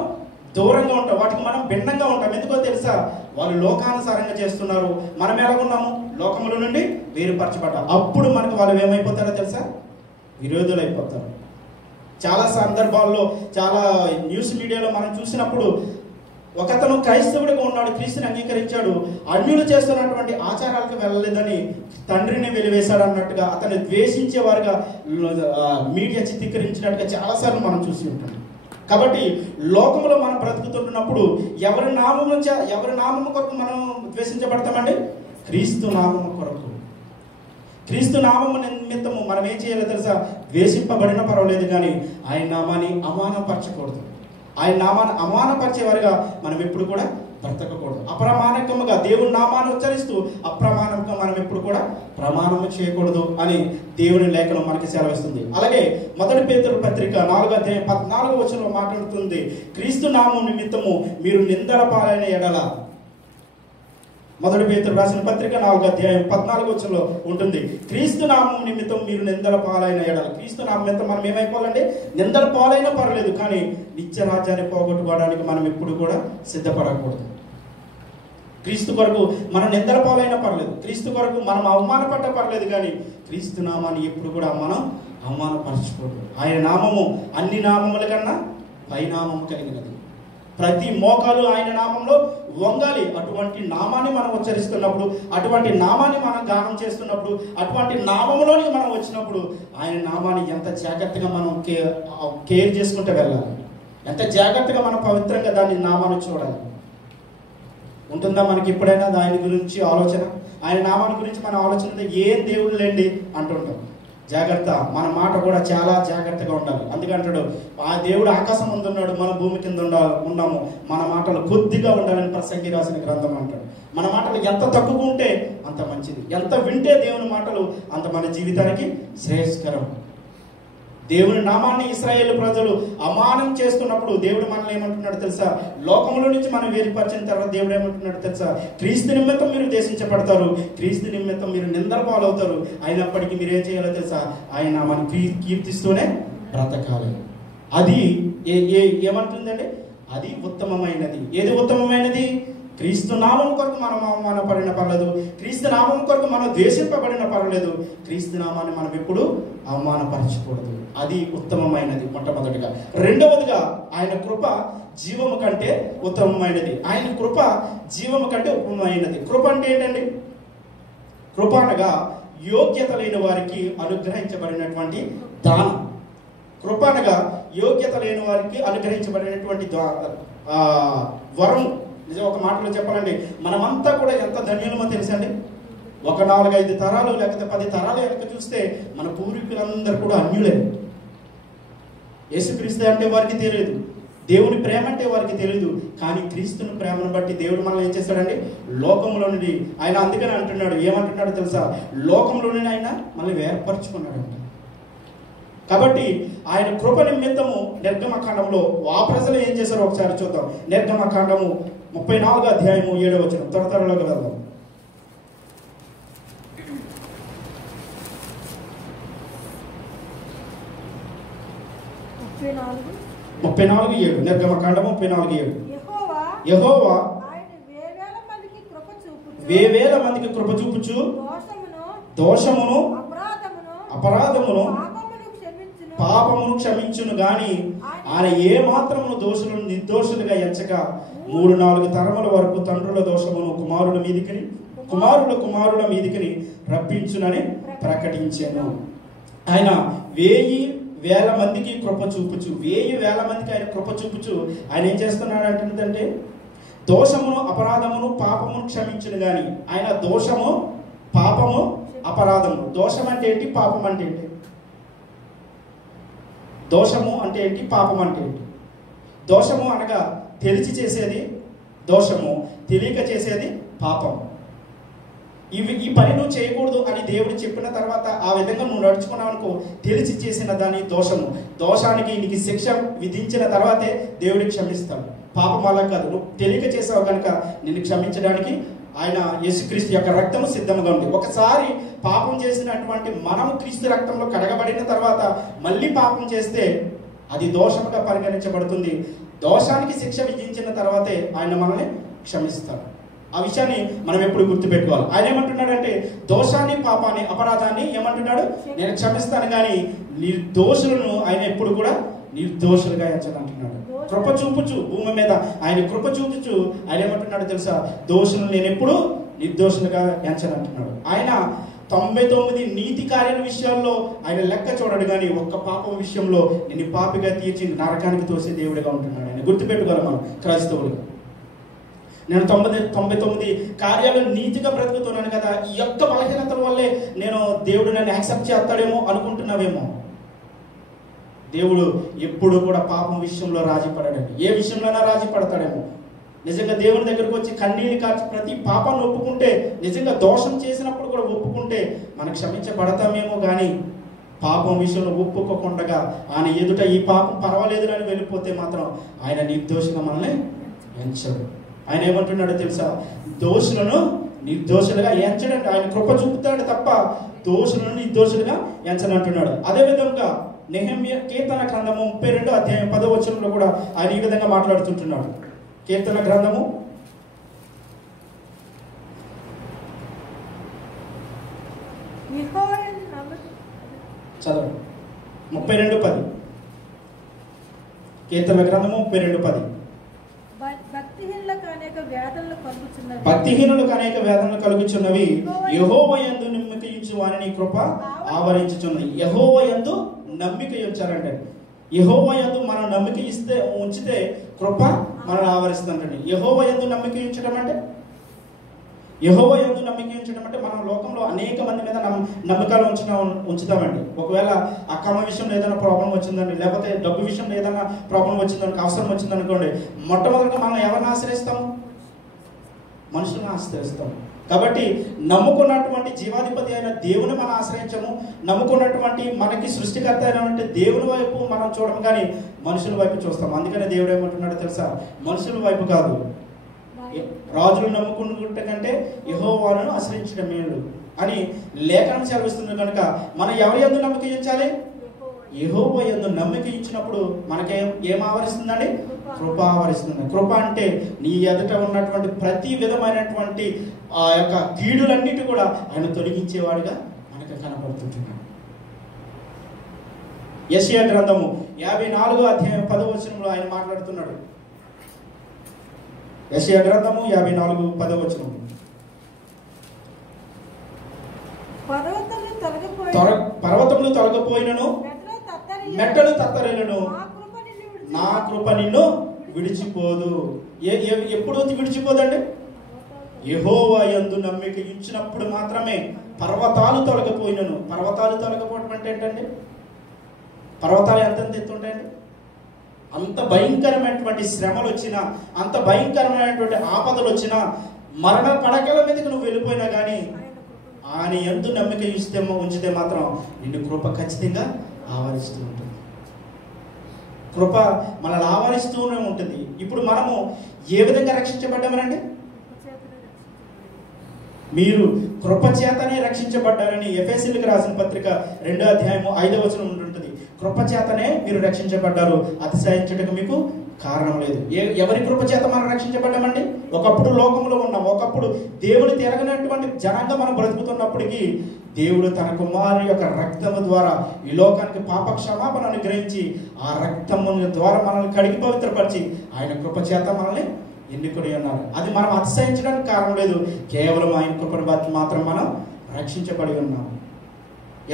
దూరంగా ఉంటాం, వాటికి మనం భిన్నంగా ఉంటాం. ఎందుకో తెలుసా? వాళ్ళు లోకానుసారంగా చేస్తున్నారు, మనం ఎలాగున్నాము? లోకముల నుండి వేరుపరచబడ్డాం. అప్పుడు మనకు వాళ్ళు ఏమైపోతారో తెలుసా? విరోధులు అయిపోతారు. చాలా సందర్భాల్లో, చాలా న్యూస్ మీడియాలో మనం చూసినప్పుడు ఒకతను క్రైస్తవుడిగా ఉన్నాడు, క్రీస్తుని అంగీకరించాడు, అన్యులు చేస్తున్నటువంటి ఆచారాలకు వెళ్ళలేదని తండ్రిని వెలివేశాడు అన్నట్టుగా అతన్ని ద్వేషించేవారుగా మీడియా చిత్రీకరించినట్టుగా చాలాసార్లు మనం చూసి ఉంటాం. కాబట్టి లోకంలో మనం బ్రతుకుతుంటున్నప్పుడు ఎవరి నామము కొరకు మనం ద్వేషించబడతామండి? క్రీస్తు నామము కొరకు. క్రీస్తు నామము నిమిత్తము మనం ఏం చేయాలో తెలుసా? ద్వేషింపబడినా పర్వాలేదు, కానీ ఆయన నామాన్ని అవమానపరచకూడదు. ఆయన నామాన్ని అవమానపరిచేవారుగా మనం ఎప్పుడు కూడా బ్రతకకూడదు. అప్రమాణకముగా దేవుని నామాన్ని ఉచ్చరిస్తూ అప్రమాణంగా మనం ఎప్పుడు కూడా ప్రమాణము చేయకూడదు అని దేవుని లేఖనం మనకి సెలవిస్తుంది. అలాగే 1 పేతురు పత్రిక 4వ అధ్యాయం 14వ వచనంలో మాట్లాడుతుంది, క్రీస్తు నామం నిమిత్తము మీరు నిందల పాలైన ఎడల. 1 పేతురు రాసిన పత్రిక 4వ అధ్యాయం 14వ వచనంలో ఉంటుంది, క్రీస్తు నామం నిమిత్తం మీరు నిందల పాలైన ఎడల. క్రీస్తు నామం నిమిత్తం మనం ఏమైపోవాలండి? నిందల పాలైనా పర్లేదు, కానీ నిత్య రాజ్యాన్ని పోగొట్టుకోవడానికి మనం ఎప్పుడు కూడా సిద్ధపడకూడదు. క్రీస్తు కొరకు మనం నిందల పాలైనా పర్లేదు, క్రీస్తు కొరకు మనం అవమానపడ్డ పర్లేదు, కానీ క్రీస్తు నామాన్ని ఎప్పుడు కూడా మనం అవమానపరచకూడదు. ఆయన నామము అన్ని నామముల కన్నా పైనామము కలిగినది. ప్రతి మోకాలు ఆయన నామంలో వంగాలి. అటువంటి నామాన్ని మనం ఉచ్చరిస్తున్నప్పుడు, అటువంటి నామాన్ని మనం గానం చేస్తున్నప్పుడు, అటువంటి నామంలోనికి మనం వచ్చినప్పుడు ఆయన నామాన్ని ఎంత జాగ్రత్తగా మనం కేర్ చేసుకుంటూ వెళ్ళాలి, ఎంత జాగ్రత్తగా మనం పవిత్రంగా దాన్ని నామాన్ని చూడాలి. ఉంటుందా మనకి ఎప్పుడైనా దాని గురించి ఆలోచన? ఆయన నామాన్ని గురించి మన ఆలోచన ఏం దేవుడు లేండి అంటుంటాం. జాగ్రత్త, మన మాట కూడా చాలా జాగ్రత్తగా ఉండాలి. అందుకంటాడు, ఆ దేవుడు ఆకాశం ముందు ఉన్నాడు, మన భూమి కింద ఉన్నాము, మన మాటలు కొద్దిగా ఉండాలని ప్రసంగి రాసిన గ్రంథం అంటాడు. మన మాటలు ఎంత తక్కువ ఉంటే అంత మంచిది, ఎంత వింటే దేవుని మాటలు అంత మన జీవితానికి శ్రేయస్కరం. దేవుని నామాన్ని ఇశ్రాయేలు ప్రజలు అమానం చేస్తున్నప్పుడు దేవుడు మనల్ని ఏమంటున్నాడు తెలుసా? లోకంలో నుంచి మనం వేరుపరిచిన తర్వాత దేవుడు ఏమంటున్నాడు తెలుసా? క్రీస్తు నిమిత్తం మీరు దేశించబడతారు, క్రీస్తు నిమిత్తం మీరు నిందల పాలవుతారు, అయినప్పటికీ మీరు ఏం చేయాలో తెలుసా? ఆయన నామాన్ని కీర్తిస్తూనే బ్రతకాలి. అది ఏమంటుందండి? అది ఉత్తమమైనది. ఏది ఉత్తమమైనది? క్రీస్తు నామం కొరకు మనం అవమానపడిన పర్లేదు, క్రీస్తు నామం కొరకు మనం ద్వేషింపబడిన పర్లేదు, క్రీస్తు నామాన్ని మనం ఎప్పుడు అవమానపరచకూడదు. అది ఉత్తమమైనది మొట్టమొదటిగా. రెండవదిగా ఆయన కృప జీవము కంటే ఉత్తమమైనది. ఆయన కృప జీవము కంటే ఉత్తమమైనది. కృప అంటే ఏంటండి? కృప అనగా యోగ్యత లేని వారికి అనుగ్రహించబడినటువంటి దానం. కృప అనగా యోగ్యత లేని వారికి అనుగ్రహించబడినటువంటి వరం. నిజం ఒక మాటలో చెప్పాలండి, మనమంతా కూడా ఎంత ధన్యులమో తెలుసండి. ఒక 4-5 తరాలు లేకపోతే 10 తరాలు వెనక చూస్తే మన పూర్వీకులందరూ కూడా అన్యులే. యేసుక్రీస్తు అంటే వారికి తెలియదు, దేవుని ప్రేమ అంటే వారికి తెలియదు, కానీ క్రీస్తుని ప్రేమను బట్టి దేవుడు మనల్ని ఏం చేశాడండి? లోకంలో నుండి ఆయన, అందుకని అంటున్నాడు, ఏమంటున్నాడు తెలుసా? లోకంలో నుండి ఆయన మనల్ని వేర్పరచుకున్నాడంట. కాబట్టి ఆయన కృప నిమిత్తము నిర్గమకాండంలో ఆ ప్రజలు ఏం చేశారో ఒకసారి చూద్దాం. నిర్గమకాండము 34వ అధ్యాయము 7వ వచనం. త్వరలోకి వెళ్దాం. 34:7 నిర్గమకాండము 34:7. యెహోవా వేవేల మందికి కృప చూపుచు దోషమును అపరాధమును పాపమును క్షమించును గాని ఆయన ఏ మాత్రమును దోషులను నిర్దోషులుగా ఎంచక 3-4 తరముల వరకు తండ్రుల దోషమును కుమారుల మీదికి రప్పించునని ప్రకటించాను. ఆయన 1000 మందికి కృప చూపుచు 1000 మందికి ఆయన కృప చూపుచు ఆయన ఏం చేస్తున్నాడు అంటే దోషమును అపరాధమును పాపమును క్షమించును గాని ఆయన దోషము పాపము అపరాధము. దోషం అంటే ఏంటి? పాపం అంటే ఏంటి? దోషము అంటే ఏంటి? పాపం అంటే ఏంటి? దోషము అనగా తెలిసి చేసేది దోషము, తెలియక చేసేది పాపం. ఈ పని నువ్వు చేయకూడదు అని దేవుడు చెప్పిన తర్వాత ఆ విధంగా నువ్వు నడుచుకున్నావు అనుకో, తెలిసి చేసిన దాని దోషము. దోషానికి నీకు శిక్ష విధించిన తర్వాతే దేవుడికి క్షమిస్తాడు. పాపం అలా కాదు, నువ్వు తెలియక చేసావు కనుక నిన్ను క్షమించడానికి ఆయన యేసుక్రీస్తు యొక్క రక్తము సిద్ధంగా ఉంది. ఒకసారి పాపం చేసినటువంటి మనము క్రీస్తు రక్తంలో కడగబడిన తర్వాత మళ్ళీ పాపం చేస్తే అది దోషముగా పరిగణించబడుతుంది. దోషానికి శిక్ష విధించిన తర్వాతే ఆయన మనల్ని క్షమిస్తాడు. ఆ విషయాన్ని మనం ఎప్పుడు గుర్తుపెట్టుకోవాలి. ఆయన ఏమంటున్నాడంటే దోషాన్ని పాపాన్ని అపరాధాన్ని ఏమంటున్నాడు? నేను క్షమిస్తాను కానీ నిర్దోషులను ఆయన ఎప్పుడు కూడా నిర్దోషులుగా ఎంచాలంటున్నాడు. కృప చూపుచు భూమి మీద ఆయన కృప చూపుచు ఆయన ఏమంటున్నాడు తెలుసా? దోషులను నేను ఎప్పుడు నిర్దోషులుగా ఎంచాలంటున్నాడు. ఆయన 99 నీతి కార్యాల విషయాల్లో ఆయన లెక్క చూడడు కానీ ఒక్క పాపం విషయంలో నేను పాపిగా తీర్చి నరకానికి తోసే దేవుడిగా ఉంటున్నాడు. ఆయన గుర్తుపెట్టుకోవాలి మనం క్రైస్తవులుగా. నేను 99 కార్యాలు నీతిగా బ్రతుకుతున్నాను కదా, ఈ యొక్క బలహీనతల వల్లే నేను దేవుడు నన్ను యాక్సెప్ట్ చేస్తాడేమో అనుకుంటున్నావేమో. దేవుడు ఎప్పుడు కూడా పాపం విషయంలో రాజీ పడాడండి. ఏ విషయంలోనైనా రాజీ పడతాడేమో. నిజంగా దేవుని దగ్గరకు వచ్చి కన్నీరు కార్చి ప్రతి పాపాన్ని ఒప్పుకుంటే, నిజంగా దోషం చేసినప్పుడు కూడా ఒప్పుకుంటే మనం క్షమించబడతామేమో కానీ పాపం విషయంలో ఒప్పుకోకుండా ఆయన ఎదుట ఈ పాపం పర్వాలేదు అని వెళ్ళిపోతే మాత్రం ఆయన నిర్దోషిగా మనల్ని ఎంచడు. ఆయన ఏమంటున్నాడో తెలుసా? దోషులను నిర్దోషులుగా ఎంచడండి. ఆయన కృప చూపుతాడు తప్ప దోషులను నిర్దోషులుగా ఎంచనంటున్నాడు. అదేవిధంగా నెహెమ్యా కీర్తన గ్రంథము 32వ అధ్యాయం 10వ వచనంలో కూడా ఆయన ఈ విధంగా మాట్లాడుతుంటున్నాడు. కీర్తన గ్రంథము చదవండి. 32:10 కీర్తన గ్రంథము 32:10. భక్తిహీనులకు అనేక వేదనలు కలుగుచున్నవి, యెహోవా యందు నమ్మికయించు వారిని కృప ఆవరించుచున్నది. యెహోవా యందు నమ్మిక ఉంచారంటే, యెహోవా యందు మనం నమ్మిక ఉంచితే కృప మనల్ని ఆవరిస్తుందండి. యెహోవా యందు నమ్మిక ఉంచడం అంటే, యెహోవా యందు నమ్మిక ఉంచడం అంటే మనం లోకంలో అనేక మంది మీద నమ్మకాలు ఉంచుతామండి. ఒకవేళ అక్కమ్మ విషయంలో ఏదైనా ప్రాబ్లం వచ్చిందండి, లేకపోతే డబ్బు విషయంలో ఏదైనా ప్రాబ్లం వచ్చిందనుకో, అవసరం వచ్చిందనుకోండి, మొట్టమొదట మనం ఎవరిని ఆశ్రయిస్తాం? మనుషులను ఆశ్రయిస్తాం. కాబట్టి నమ్ముకున్నటువంటి జీవాధిపతి అయిన దేవుని మనం ఆశ్రయించము. నమ్ముకున్నటువంటి మనకి సృష్టికర్త అయినటువంటి దేవుని వైపు మనం చూడము కానీ మనుషుల వైపు చూస్తాం. అందుకనే దేవుడు ఏమంటున్నాడో తెలుసా? మనుషుల వైపు కాదు, రాజులు నమ్ముకుంటే కంటే యెహోవాను ఆశ్రయించడం మేలు అని లేఖనం సెలవిస్తుంది. కనుక మనం ఎవరి యందు నమ్మకం ఉంచాలి? యెహోవా యందు నమ్మకం ఇచ్చినప్పుడు ఏం ఆవరిస్తుందండి? కృప ఆవరిస్తుంది. కృప అంటే నీ ఎదుట ఉన్నటువంటి ప్రతి విధమైనటువంటి ఆ యొక్క కీడులన్నిటి కూడా ఆయన తొలగించేవాడుగా మనకు కనబడుతుంటున్నాడు. యెషయా గ్రంథము 54వ అధ్యాయం 10వ వచనంలో ఆయన మాట్లాడుతున్నాడు. యెషయా గ్రంథము 54:10 వచనం. పర్వతములు తొలగిపోయినను మెట్టలు తత్తరినను నా కృప నిన్ను విడిచిపోదు. ఎప్పుడు విడిచిపోదండి? యెహోవా యందు నమ్మిక ఉంచినప్పుడు మాత్రమే. పర్వతాలు తొలగిపోయినను, పర్వతాలు తొలగిపోవడం అంటే ఏంటండి? పర్వతాలు ఎంత ఎత్తుంటాయండి? అంత భయంకరమైనటువంటి శ్రమలు వచ్చినా, అంత భయంకరమైనటువంటి ఆపదలు వచ్చినా, మరణ పడకల మీదకి నువ్వు వెళ్ళిపోయినా కానీ ఆయన యందు నమ్మిక ఉంచితే మాత్రం నిన్ను కృప ఖచ్చితంగా ఆవరిస్తూ ఉంటుంది. కృప మనల్ని ఆవరిస్తూనే ఉంటుంది. ఇప్పుడు మనము ఏ విధంగా రక్షించబడ్డామనండి? మీరు కృప చేతనే రక్షించబడ్డారని ఎఫెసీయులకు రాసిన పత్రిక 2వ అధ్యాయము 5వ వచనం ఉంటుంది. కృప చేతనే మీరు రక్షించబడ్డారు, అతిశయించుటకు మీకు కారణం లేదు. ఎవరి కృప చేత మనం రక్షించబడ్డామండి? ఒకప్పుడు లోకంలో ఉన్నాం, ఒకప్పుడు దేవుని తిరగనటువంటి జనంగా మనం బ్రతుకుతున్నప్పటికీ దేవుడు తన కుమారుని యొక్క రక్తము ద్వారా ఈ లోకానికి పాప క్షమాపణ అనుగ్రహించి ఆ రక్తము ద్వారా మనల్ని కడిగి పవిత్రపరిచి ఆయన కృప చేత మనల్ని ఎన్నుకొని ఉన్నారు. అది మనం అతిశయించడానికి కారణం లేదు. కేవలం ఆయన కృపను బట్టి మాత్రం మనం రక్షించబడి ఉన్నాం.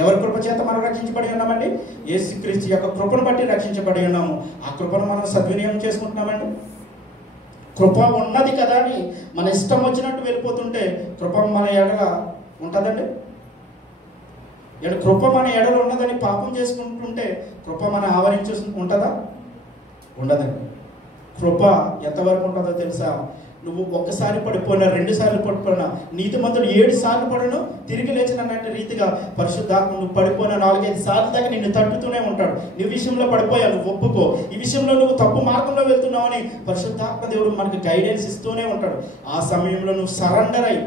ఎవరి కృప చేత మనం రక్షించబడి ఉన్నామండి? యేసుక్రీస్తు యొక్క కృపను బట్టి రక్షించబడి ఉన్నాము. ఆ కృపను మనం సద్వినియోగం చేసుకుంటున్నామండి. కృప ఉన్నది కదా అని మన ఇష్టం వచ్చినట్టు వెళ్ళిపోతుంటే కృప మన ఎడల ఉంటుందండి? కృప మన ఎడల ఉన్నదని పాపం చేసుకుంటుంటే కృప మన ఆవరించి ఉంటుందా? ఉండదండి. కృప ఎంతవరకు ఉంటుందో తెలుసా? నువ్వు ఒక్కసారి పడిపోయినా, 2 సార్లు పడిపోయినా, నీతిమంతుడు 7 సార్లు పడను తిరిగి లేచిన రీతిగా పరిశుద్ధాత్మ నువ్వు పడిపోయినా 4-5 సార్లు దాకా నిన్ను తట్టుతూనే ఉంటాడు. నీ విషయంలో పడిపోయా, నువ్వు ఒప్పుకో, ఈ విషయంలో నువ్వు తప్పు మార్గంలో వెళ్తున్నావు అని పరిశుద్ధాత్మ దేవుడు మనకు గైడెన్స్ ఇస్తూనే ఉంటాడు. ఆ సమయంలో నువ్వు సరెండర్ అయి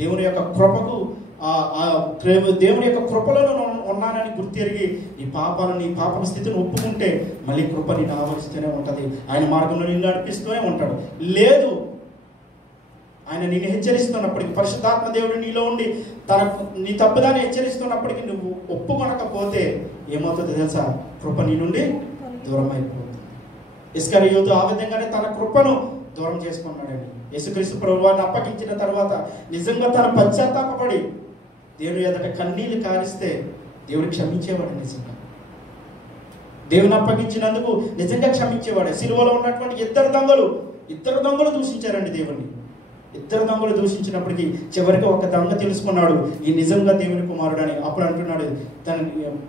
దేవుని యొక్క కృపకు, దేవుని యొక్క కృపలో ఉన్నానని గుర్తిరిగి నీ పాపం స్థితిని ఒప్పుకుంటే మళ్ళీ కృప నిన్ను ఆవరిస్తూనే ఉంటుంది. ఆయన మార్గంలో నిన్ను నడిపిస్తూనే ఉంటాడు. లేదు, ఆయన నిన్ను హెచ్చరిస్తున్నప్పటికీ, పరిశుద్ధాత్మ దేవుడు నీలో ఉండి నీ తప్పుదాన్ని హెచ్చరిస్తున్నప్పటికీ నువ్వు ఒప్పుకొనకపోతే ఏమవుతుందో తెలుసా? కృప నీ నుండి దూరం అయిపోతుంది. ఇస్కరియోతు ఆ విధంగానే తన కృపను దూరం చేసుకున్నాడండి. యేసుక్రీస్తు ప్రభువుని అప్పగించిన తర్వాత నిజంగా తన పశ్చాత్తాపపడి దేవుని ఎదుట కన్నీళ్లు కారిస్తే దేవుడు క్షమించేవాడు. నిజంగా దేవుని అప్పగించినందుకు నిజంగా క్షమించేవాడు. సిలువలో ఉన్నటువంటి ఇద్దరు దొంగలు దూషించారండి దేవుణ్ణి. ఇద్దరు దొంగలు దూషించినప్పటికీ చివరికి ఒక దొంగ తెలుసుకున్నాడు ఈ నిజంగా దేవుని కుమారుడు అని. అప్పుడు అంటున్నాడు,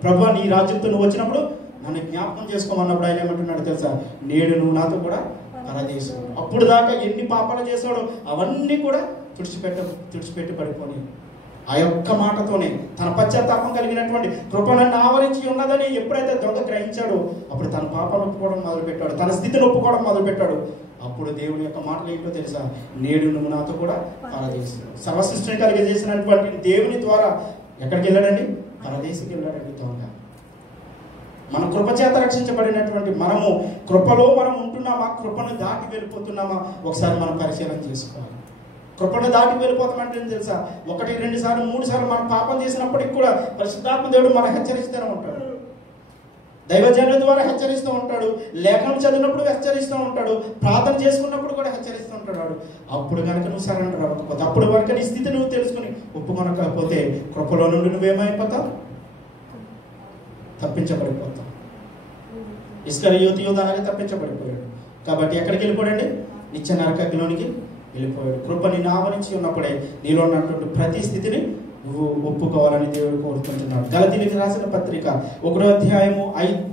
ప్రభువా నీ రాజ్యంతో నువ్వు వచ్చినప్పుడు నన్ను జ్ఞాపకం చేసుకోమన్నప్పుడు ఆయన ఏమంటున్నాడు తెలుసా? నేడు నువ్వు నాతో కూడా పరదేశం. అప్పుడు దాకా ఎన్ని పాపాలు చేశాడో అవన్నీ కూడా తుడిచిపెట్టి పడిపోయి ఆ యొక్క మాటతోనే తన పశ్చాత్తాపం కలిగినటువంటి కృప నన్ను ఆవరించి ఉన్నదని ఎప్పుడైతే దొంగ గ్రహించాడో అప్పుడు తన పాపాన్ని ఒప్పుకోవడం మొదలుపెట్టాడు, తన స్థితిని ఒప్పుకోవడం మొదలుపెట్టాడు. అప్పుడు దేవుడి యొక్క మాటలు ఏంటో తెలుసా? నేడు నువ్వు నాతో కూడా పరదేశం. సర్వసృష్టిని కలిగజేసినటువంటి దేవుని ద్వారా ఎక్కడికి వెళ్ళాడండి? పరదేశికి వెళ్ళాడండి దొంగ. మన కృప చేత రక్షించబడినటువంటి మనము కృపలో మనం ఉంటున్నామా, కృపను దాటి వెళ్ళిపోతున్నామా ఒకసారి మనం పరిశీలన చేసుకోవాలి. కృపను దాటి వెళ్ళిపోతామంటే తెలుసా? 1, 2 సార్లు 3 సార్లు మనం పాపం చేసినప్పటికి కూడా పరిశుద్ధాత్మ దేవుడు మనం హెచ్చరిస్తూనే ఉంటాడు. దైవజనుల ద్వారా హెచ్చరిస్తూ ఉంటాడు, లేఖనం చదివినప్పుడు హెచ్చరిస్తూ ఉంటాడు, ప్రార్థన చేసుకున్నప్పుడు కూడా హెచ్చరిస్తూ ఉంటాడు. అప్పుడు కనుక నువ్వు సరెండర్ అవ్వకపోతే, అప్పుడు కనుక నీ స్థితి నువ్వు తెలుసుకుని ఒప్పుకొనకపోతే కృపలో నుండి నువ్వేమైపోతావు? తప్పించబడిపోతావు. ఇస్కరియోతు యోధాగా తప్పించబడిపోయాడు. కాబట్టి ఎక్కడికి వెళ్ళిపోయాడండి? నిత్య నరకగ్నిలోనికి వెళ్ళిపోయాడు. కృప నిన్ను ఆవరించి ఉన్నప్పుడే నీలో ఉన్నటువంటి ప్రతి స్థితిని నువ్వు ఒప్పుకోవాలని దేవుడు కోరుకుంటున్నాడు. గలతీయులకు రాసిన పత్రిక 1వ అధ్యాయము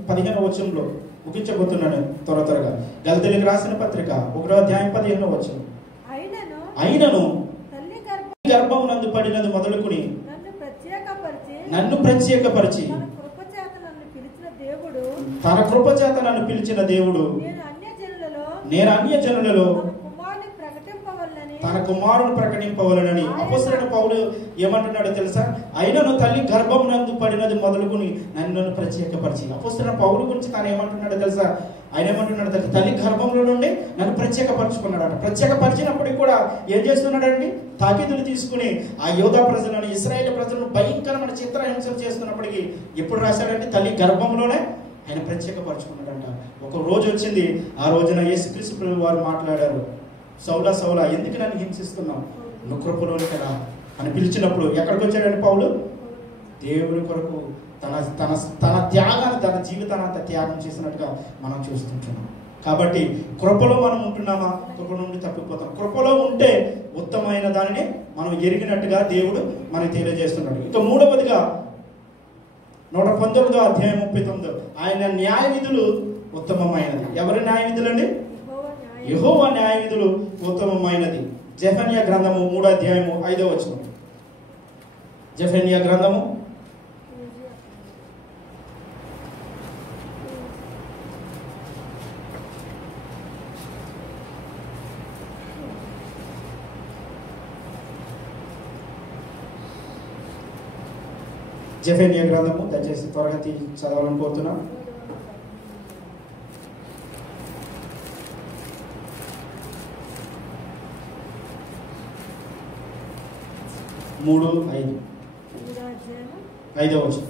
15వ వచనంలో ముగించబోతున్నాను త్వరగా. గలతీయులకు రాసిన పత్రిక 1వ అధ్యాయం 15వ వచనం. అయినను గర్భం నందు పడినది మొదలుకుని నన్ను ప్రత్యేకపరిచి తన కృప చేత నన్ను పిలిచిన దేవుడు నేను అన్య జనులలో తన కుమారుని ప్రకటింపవలనని అపోస్తలుడైన పౌలు ఏమంటున్నాడో తెలుసా? అయినను తల్లి గర్భం నందు పడినది మొదలుకుని నన్ను ప్రత్యేకపరిచి. అపోస్తలుడైన పౌలు గురించి తాను ఏమంటున్నాడో తెలుసా? ఆయన ఏమంటున్నాడు తెలుసా? తల్లి గర్భంలో నుండి నన్ను ప్రత్యేకపరుచుకున్నాడు. ప్రత్యేకపరిచినప్పటికి కూడా ఏం చేస్తున్నాడండి? తాకీదులు తీసుకుని ఆ యోధా ప్రజలను, ఇశ్రాయేల్ ప్రజలను భయంకరమైన చిత్రహింసలు చేస్తున్నప్పటికీ ఎప్పుడు రాశాడండి? తల్లి గర్భంలోనే ఆయన ప్రత్యేకపరుచుకున్నాడంట. ఒక రోజు వచ్చింది, ఆ రోజున యేసుక్రీస్తు ప్రభువు వారు మాట్లాడారు, సౌలా ఎందుకు నన్ను హింసిస్తున్నావు, నువ్వు కృపలోనికి రా అని పిలిచినప్పుడు ఎక్కడికి వచ్చాడండి పౌలు? దేవుని కొరకు తన త్యాగాన్ని, తన జీవితాన్ని అంతా త్యాగం చేసినట్టుగా మనం చూస్తుంటున్నాం. కాబట్టి కృపలో మనం ఉంటున్నామా? కృప నుండి తప్పిపోతాం. కృపలో ఉంటే ఉత్తమమైన దానిని మనం ఎరిగినట్టుగా దేవుడు మనకి తెలియజేస్తున్నాడు. ఇక మూడవదిగా 119వ అధ్యాయం 39 ఆయన న్యాయ విధులు ఉత్తమమైనది. ఎవరి న్యాయ విధులండి? యెహోవా న్యాయ విధులు ఉత్తమమైనది. జెఫన్యా గ్రంథము 3వ అధ్యాయము 5వ వచనం. జెఫన్యా గ్రంథము జెఫెన్యా గ్రంథము దయచేసి త్వరగా చదవాలని కోరుతున్నాం. 3:5 5వ వచనం.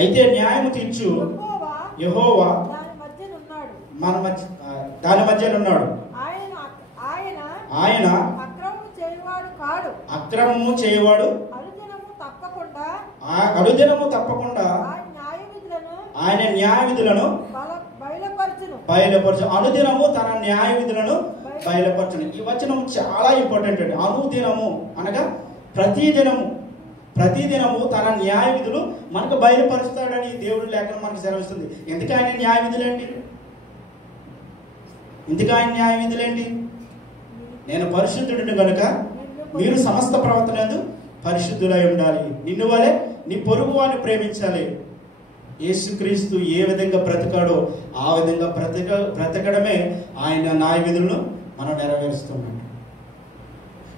అయితే న్యాయము తీర్చు యెహోవా దాని మధ్యనున్నాడు. ఆయన అక్రమము చేయవాడు అనుదినము తప్పకుండా ఆయన న్యాయ విధులను బయలుపరచు. అనుదినము తన న్యాయ విధులను బయలుపరచును. ఈ వచనం చాలా ఇంపార్టెంట్ అండి. అనుదినము అనగా ప్రతిదినము తన న్యాయ విధులు మనకు బయలుపరుస్తాడని దేవుడు లేఖనం మనకు సెలవిస్తుంది. ఎందుకు ఆయన న్యాయ విధులేంటి? నేను పరిశుద్ధుడిని కనుక మీరు సమస్త ప్రవర్తన పరిశుద్ధులై ఉండాలి. నిన్ను వలె నీ పొరుగు వారిని ప్రేమించాలి. యేసుక్రీస్తు ఏ విధంగా బ్రతికాడో ఆ విధంగా బ్రతకడమే ఆయన న్యాయ విధులను మనం నెరవేరుస్తున్నాం.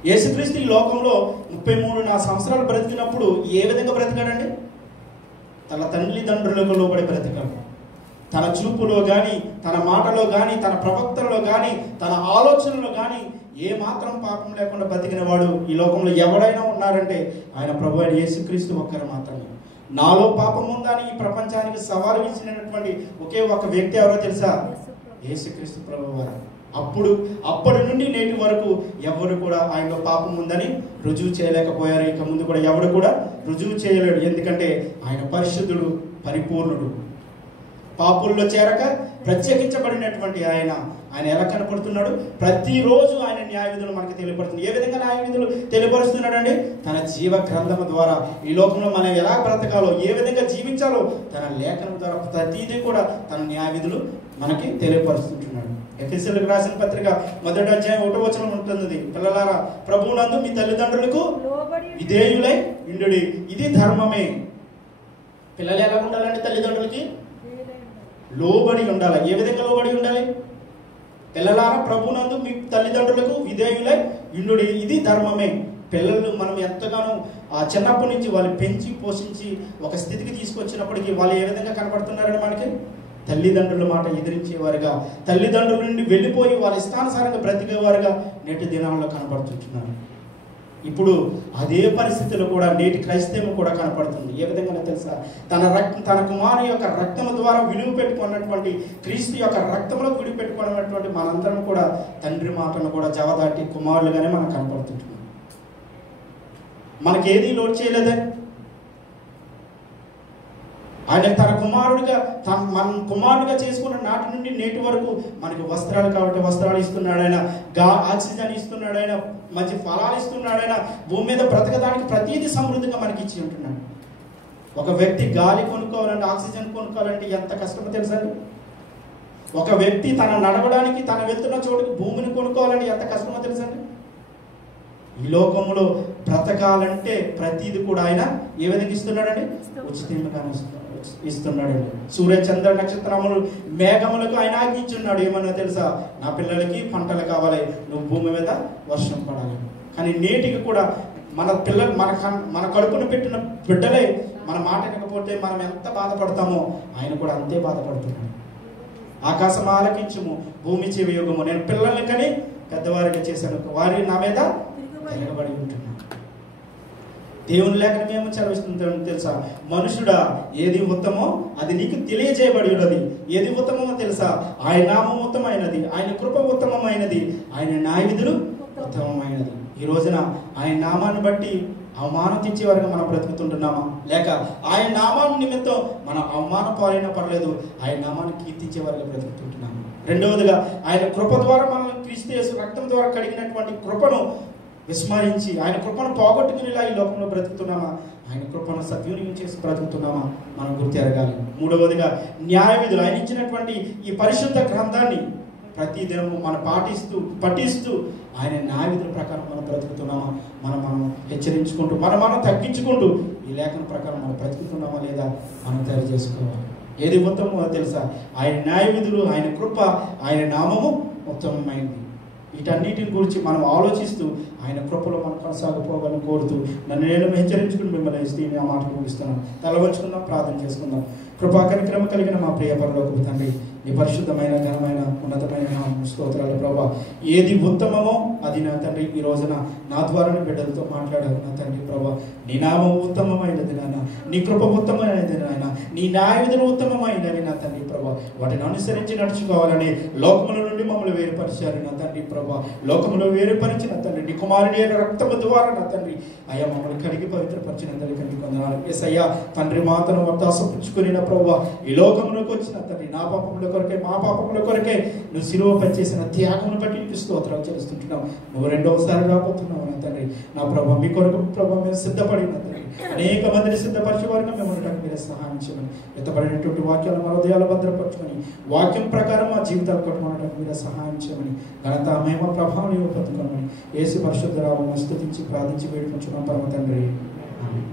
యేసుక్రీస్తు ఈ లోకంలో 33 సంవత్సరాలు బ్రతికినప్పుడు ఏ విధంగా బ్రతికాడండి? తన తల్లిదండ్రులకు లోబడి బ్రతికాడు. తన చూపులో కానీ, తన మాటలో కానీ, తన ప్రవక్తలలో కానీ, తన ఆలోచనలో కానీ ఏ మాత్రం పాపం లేకుండా బ్రతికిన వాడు ఈ లోకంలో ఎవడైనా ఉన్నారంటే ఆయన ప్రభు అయిన యేసుక్రీస్తు ఒక్కరు మాత్రమే. నాలో పాపం ఉందని ఈ ప్రపంచానికి సవాలు ఇచ్చినటువంటి ఒకే ఒక వ్యక్తి ఎవరో తెలుసా? యేసుక్రీస్తు ప్రభు వారు. అప్పటి నుండి నేటి వరకు ఎవరు కూడా ఆయనలో పాపం ఉందని రుజువు చేయలేకపోయారు. ఇక ముందు కూడా ఎవరు కూడా రుజువు చేయలేడు. ఎందుకంటే ఆయన పరిశుద్ధుడు, పరిపూర్ణుడు. పాపుల్లో చేరక ప్రత్యేకించబడినటువంటి ఆయన ఎలా కనపడుతున్నాడు? ప్రతిరోజు ఆయన న్యాయ విధులు మనకు తెలియపడుతుంది. ఏ విధంగా న్యాయ విధులు తెలియపరుస్తున్నాడు అండి? తన జీవ గ్రంథము ద్వారా ఈ లోకంలో మనం ఎలా బ్రతకాలో, ఏ విధంగా జీవించాలో తన లేఖనం ద్వారా ప్రతిదీ కూడా తన న్యాయ విధులు మనకి తెలియపరుస్తుంటున్నాడు. ఎఫెసీయులకు రాసిన పత్రిక 1వ అధ్యాయం 1వ వచనం ఉంటుంది. పిల్లలారా, ప్రభువునందు మీ తల్లిదండ్రులకు విధేయులై ఉండుడి, ఇది ధర్మమే. పిల్లలు ఎలా ఉండాలంటే తల్లిదండ్రులకి లోబడి ఉండాలి. ఏ విధంగా లోబడి ఉండాలి? పిల్లలారా, ప్రభువునందు మీ తల్లిదండ్రులకు విధేయులై ఉండుడి, ఇది ధర్మమే. పిల్లలు మనం ఎంతగానో చిన్నప్పటి నుంచి వాళ్ళు పెంచి పోషించి ఒక స్థితికి తీసుకొచ్చినప్పటికీ వాళ్ళు ఏ విధంగా కనపడుతున్నారని మనకి తల్లిదండ్రుల మాట ఎదిరించేవారుగా, తల్లిదండ్రుల నుండి వెళ్ళిపోయి వాళ్ళ ఇష్టానుసారంగా బ్రతికేవారుగా నేటి దినాల్లో కనపడుతుంటున్నారు. ఇప్పుడు అదే పరిస్థితిలో కూడా నేటి క్రైస్తవం కూడా కనపడుతుంది. ఏ విధంగా తెలుసా? తన కుమారు యొక్క రక్తము ద్వారా విలువ పెట్టుకున్నటువంటి క్రీస్తు యొక్క రక్తంలో విలువ పెట్టుకున్నటువంటి మనందరం కూడా తండ్రి మాటను కూడా జవదాటి కుమారులుగానే మనం కనపడుతుంటున్నాం. మనకేది లోటు చేయలేదే. ఆయన తన కుమారుడిగా మన కుమారుడిగా చేసుకున్న నాటి నుండి నేటి వరకు మనకి వస్త్రాలు కాబట్టి వస్త్రాలు ఇస్తున్నాడు ఆయన, ఆక్సిజన్ ఇస్తున్నాడు ఆయన, మంచి ఫలాలు ఇస్తున్నాడు ఆయన, భూమి మీద బ్రతకడానికి ప్రతిదీ సమృద్ధిగా మనకి ఇచ్చి ఉంటున్నాడు. ఒక వ్యక్తి గాలి కొనుక్కోవాలంటే, ఆక్సిజన్ కొనుక్కోవాలంటే ఎంత కష్టమో తెలుసా? ఒక వ్యక్తి తన నడవడానికి తన వెళ్తున్న చోటుకి భూమిని కొనుక్కోవాలంటే ఎంత కష్టమో తెలుసా? ఈ లోకంలో బ్రతకాలంటే ప్రతిదీ కూడా ఆయన ఏ విధంగా ఇస్తున్నాడండి? ఉచితంగా ఇస్తున్నాడండి. సూర్య చంద్ర నక్షత్రములు మేఘములకు ఆయన ఆజ్ఞించున్నాడు. ఏమన్నా తెలుసా? నా పిల్లలకి పంటలు కావాలి, నువ్వు భూమి మీద వర్షం పడాలి. కానీ నేటికి కూడా మన పిల్లలు మన కడుపును పెట్టిన బిడ్డలే మన మాట వినకపోతే మనం ఎంత బాధపడతామో ఆయన కూడా అంతే బాధపడుతున్నాడు. ఆకాశం ఆలకించుము, భూమి చెవియోగము, నేను పిల్లల్ని కానీ పెద్దవారిగా చేశాను, వారి నా మీద తిరగబడి ఉంటున్నాను. దేవుని లేఖనం ఏమో చదివిస్తుందో తెలుసా? మనుషుడా, ఏది ఉత్తమో అది నీకు తెలియజేయబడి ఉన్నది. ఏది ఉత్తమమో తెలుసా? ఆయన నామం ఉత్తమైనది, ఆయన కృప ఉత్తమమైనది, ఆయన న్యాయ విధులు ఉత్తమమైనది. ఈ రోజున ఆయన నామాన్ని బట్టి అవమానం తెచ్చే వరకు మనం బ్రతుకుతుంటున్నామా? లేక ఆయన నామాన్ని నిమిత్తం మనం అవమానం పాలైనా పర్లేదు, ఆయన నామాన్ని కీర్తించే వరకు బ్రతుకుతుంటున్నాము. రెండవదిగా ఆయన కృప ద్వారా మనల్ని క్రీస్తు యేసు రక్తం ద్వారా కడిగినటువంటి కృపను విస్మరించి ఆయన కృపను పోగొట్టుకునేలా ఈ లోకంలో బ్రతుకుతున్నామా? ఆయన కృపను సద్వినియోగం చేసి బ్రతుకుతున్నామా? మనం గుర్తెరగాలి. మూడవదిగా న్యాయ విధులు, ఆయన ఇచ్చినటువంటి ఈ పరిశుద్ధ గ్రంథాన్ని ప్రతిదినము మనం పఠిస్తూ ఆయన న్యాయ విధుల ప్రకారం మనం బ్రతుకుతున్నామా? మనం హెచ్చరించుకుంటూ మనం తగ్గించుకుంటూ ఈ లేఖన ప్రకారం మనం బ్రతుకుతున్నామా లేదా మనం తయారు చేసుకోవాలి. ఏది ఉత్తమమో తెలుసా? ఆయన న్యాయ విధులు, ఆయన కృప, ఆయన నామము ఉత్తమమైంది. వీటన్నిటిని గురించి మనం ఆలోచిస్తూ ఆయన కృపలో మనం కొనసాగిపోవాలని కోరుతూ నన్ను నేను హెచ్చరించుకుని మిమ్మల్ని ఇస్తే ఆ మాటలు ముగిస్తున్నాను. తల వంచుకుందాం, ప్రార్థన చేసుకుందాం. కృపా కనికరమ కలిగిన మా ప్రియ పరలోకపు తండ్రి, నీ పరిశుద్ధమైన ఘనమైన ఉన్నతమైన స్తోత్రాలు ప్రభా. ఏది ఉత్తమమో అది నా తండ్రి ఈ రోజున నా ద్వారా బిడ్డలతో మాట్లాడారు నా తండ్రి ప్రభా. నీ నామం ఉత్తమమైనది నాయన, నీ కృప ఉత్తమమైనది నాయన, నీ న్యాయవిధులు ఉత్తమమైనవి నా తండ్రి ప్రభా. వాటిని అనుసరించి నడుచుకోవాలని లోకముల నుండి మమ్మల్ని వేరుపరిచారు నా తండ్రి ప్రభా. లోకములో వేరుపరిచిన తండ్రి నీ కుమారుడి యొక్క రక్తము ద్వారా నా తండ్రి అయ్యా మమ్మల్ని కడిగి పవిత్రపరిచిన తండ్రి కొందరు అయ్యా తండ్రి మాతను వత్తాసపుచ్చుకుని నా ప్రభా ఈ లోకంలోకి వచ్చిన తండ్రి నా పాపముల కొరకే మా పాపముల కొరకే నువ్వు సిలువ పనిచేసిన త్యాగమును బట్టి నీకు స్తోత్రాలు చెల్లిస్తుంటున్నావు. నువ్వు రెండవసారి రాబోతున్నావు నా తండ్రి నా ప్రభా. మీ కొరకు ప్రభా మేము సిద్ధపడిన తండ్రి అనేక మందిని సిద్ధపరిచే వారిగా మేము ఉండడానికి మీరే సహాయం చేయమని, ఎత్తబడినటువంటి వాక్యాలను మన హృదయాలు భద్రపరచుకొని వాక్యం ప్రకారం మా జీవితాలు కట్టుకోవడానికి మీరే సహాయం చేయమని, ఘనత మహిమ ప్రభావం పొందుకోమని యేసు పరిశుద్ధ నామమున స్తుతించి ప్రార్థించి వేడుకొంచున్నాం పరమ తండ్రి. ఆమేన్.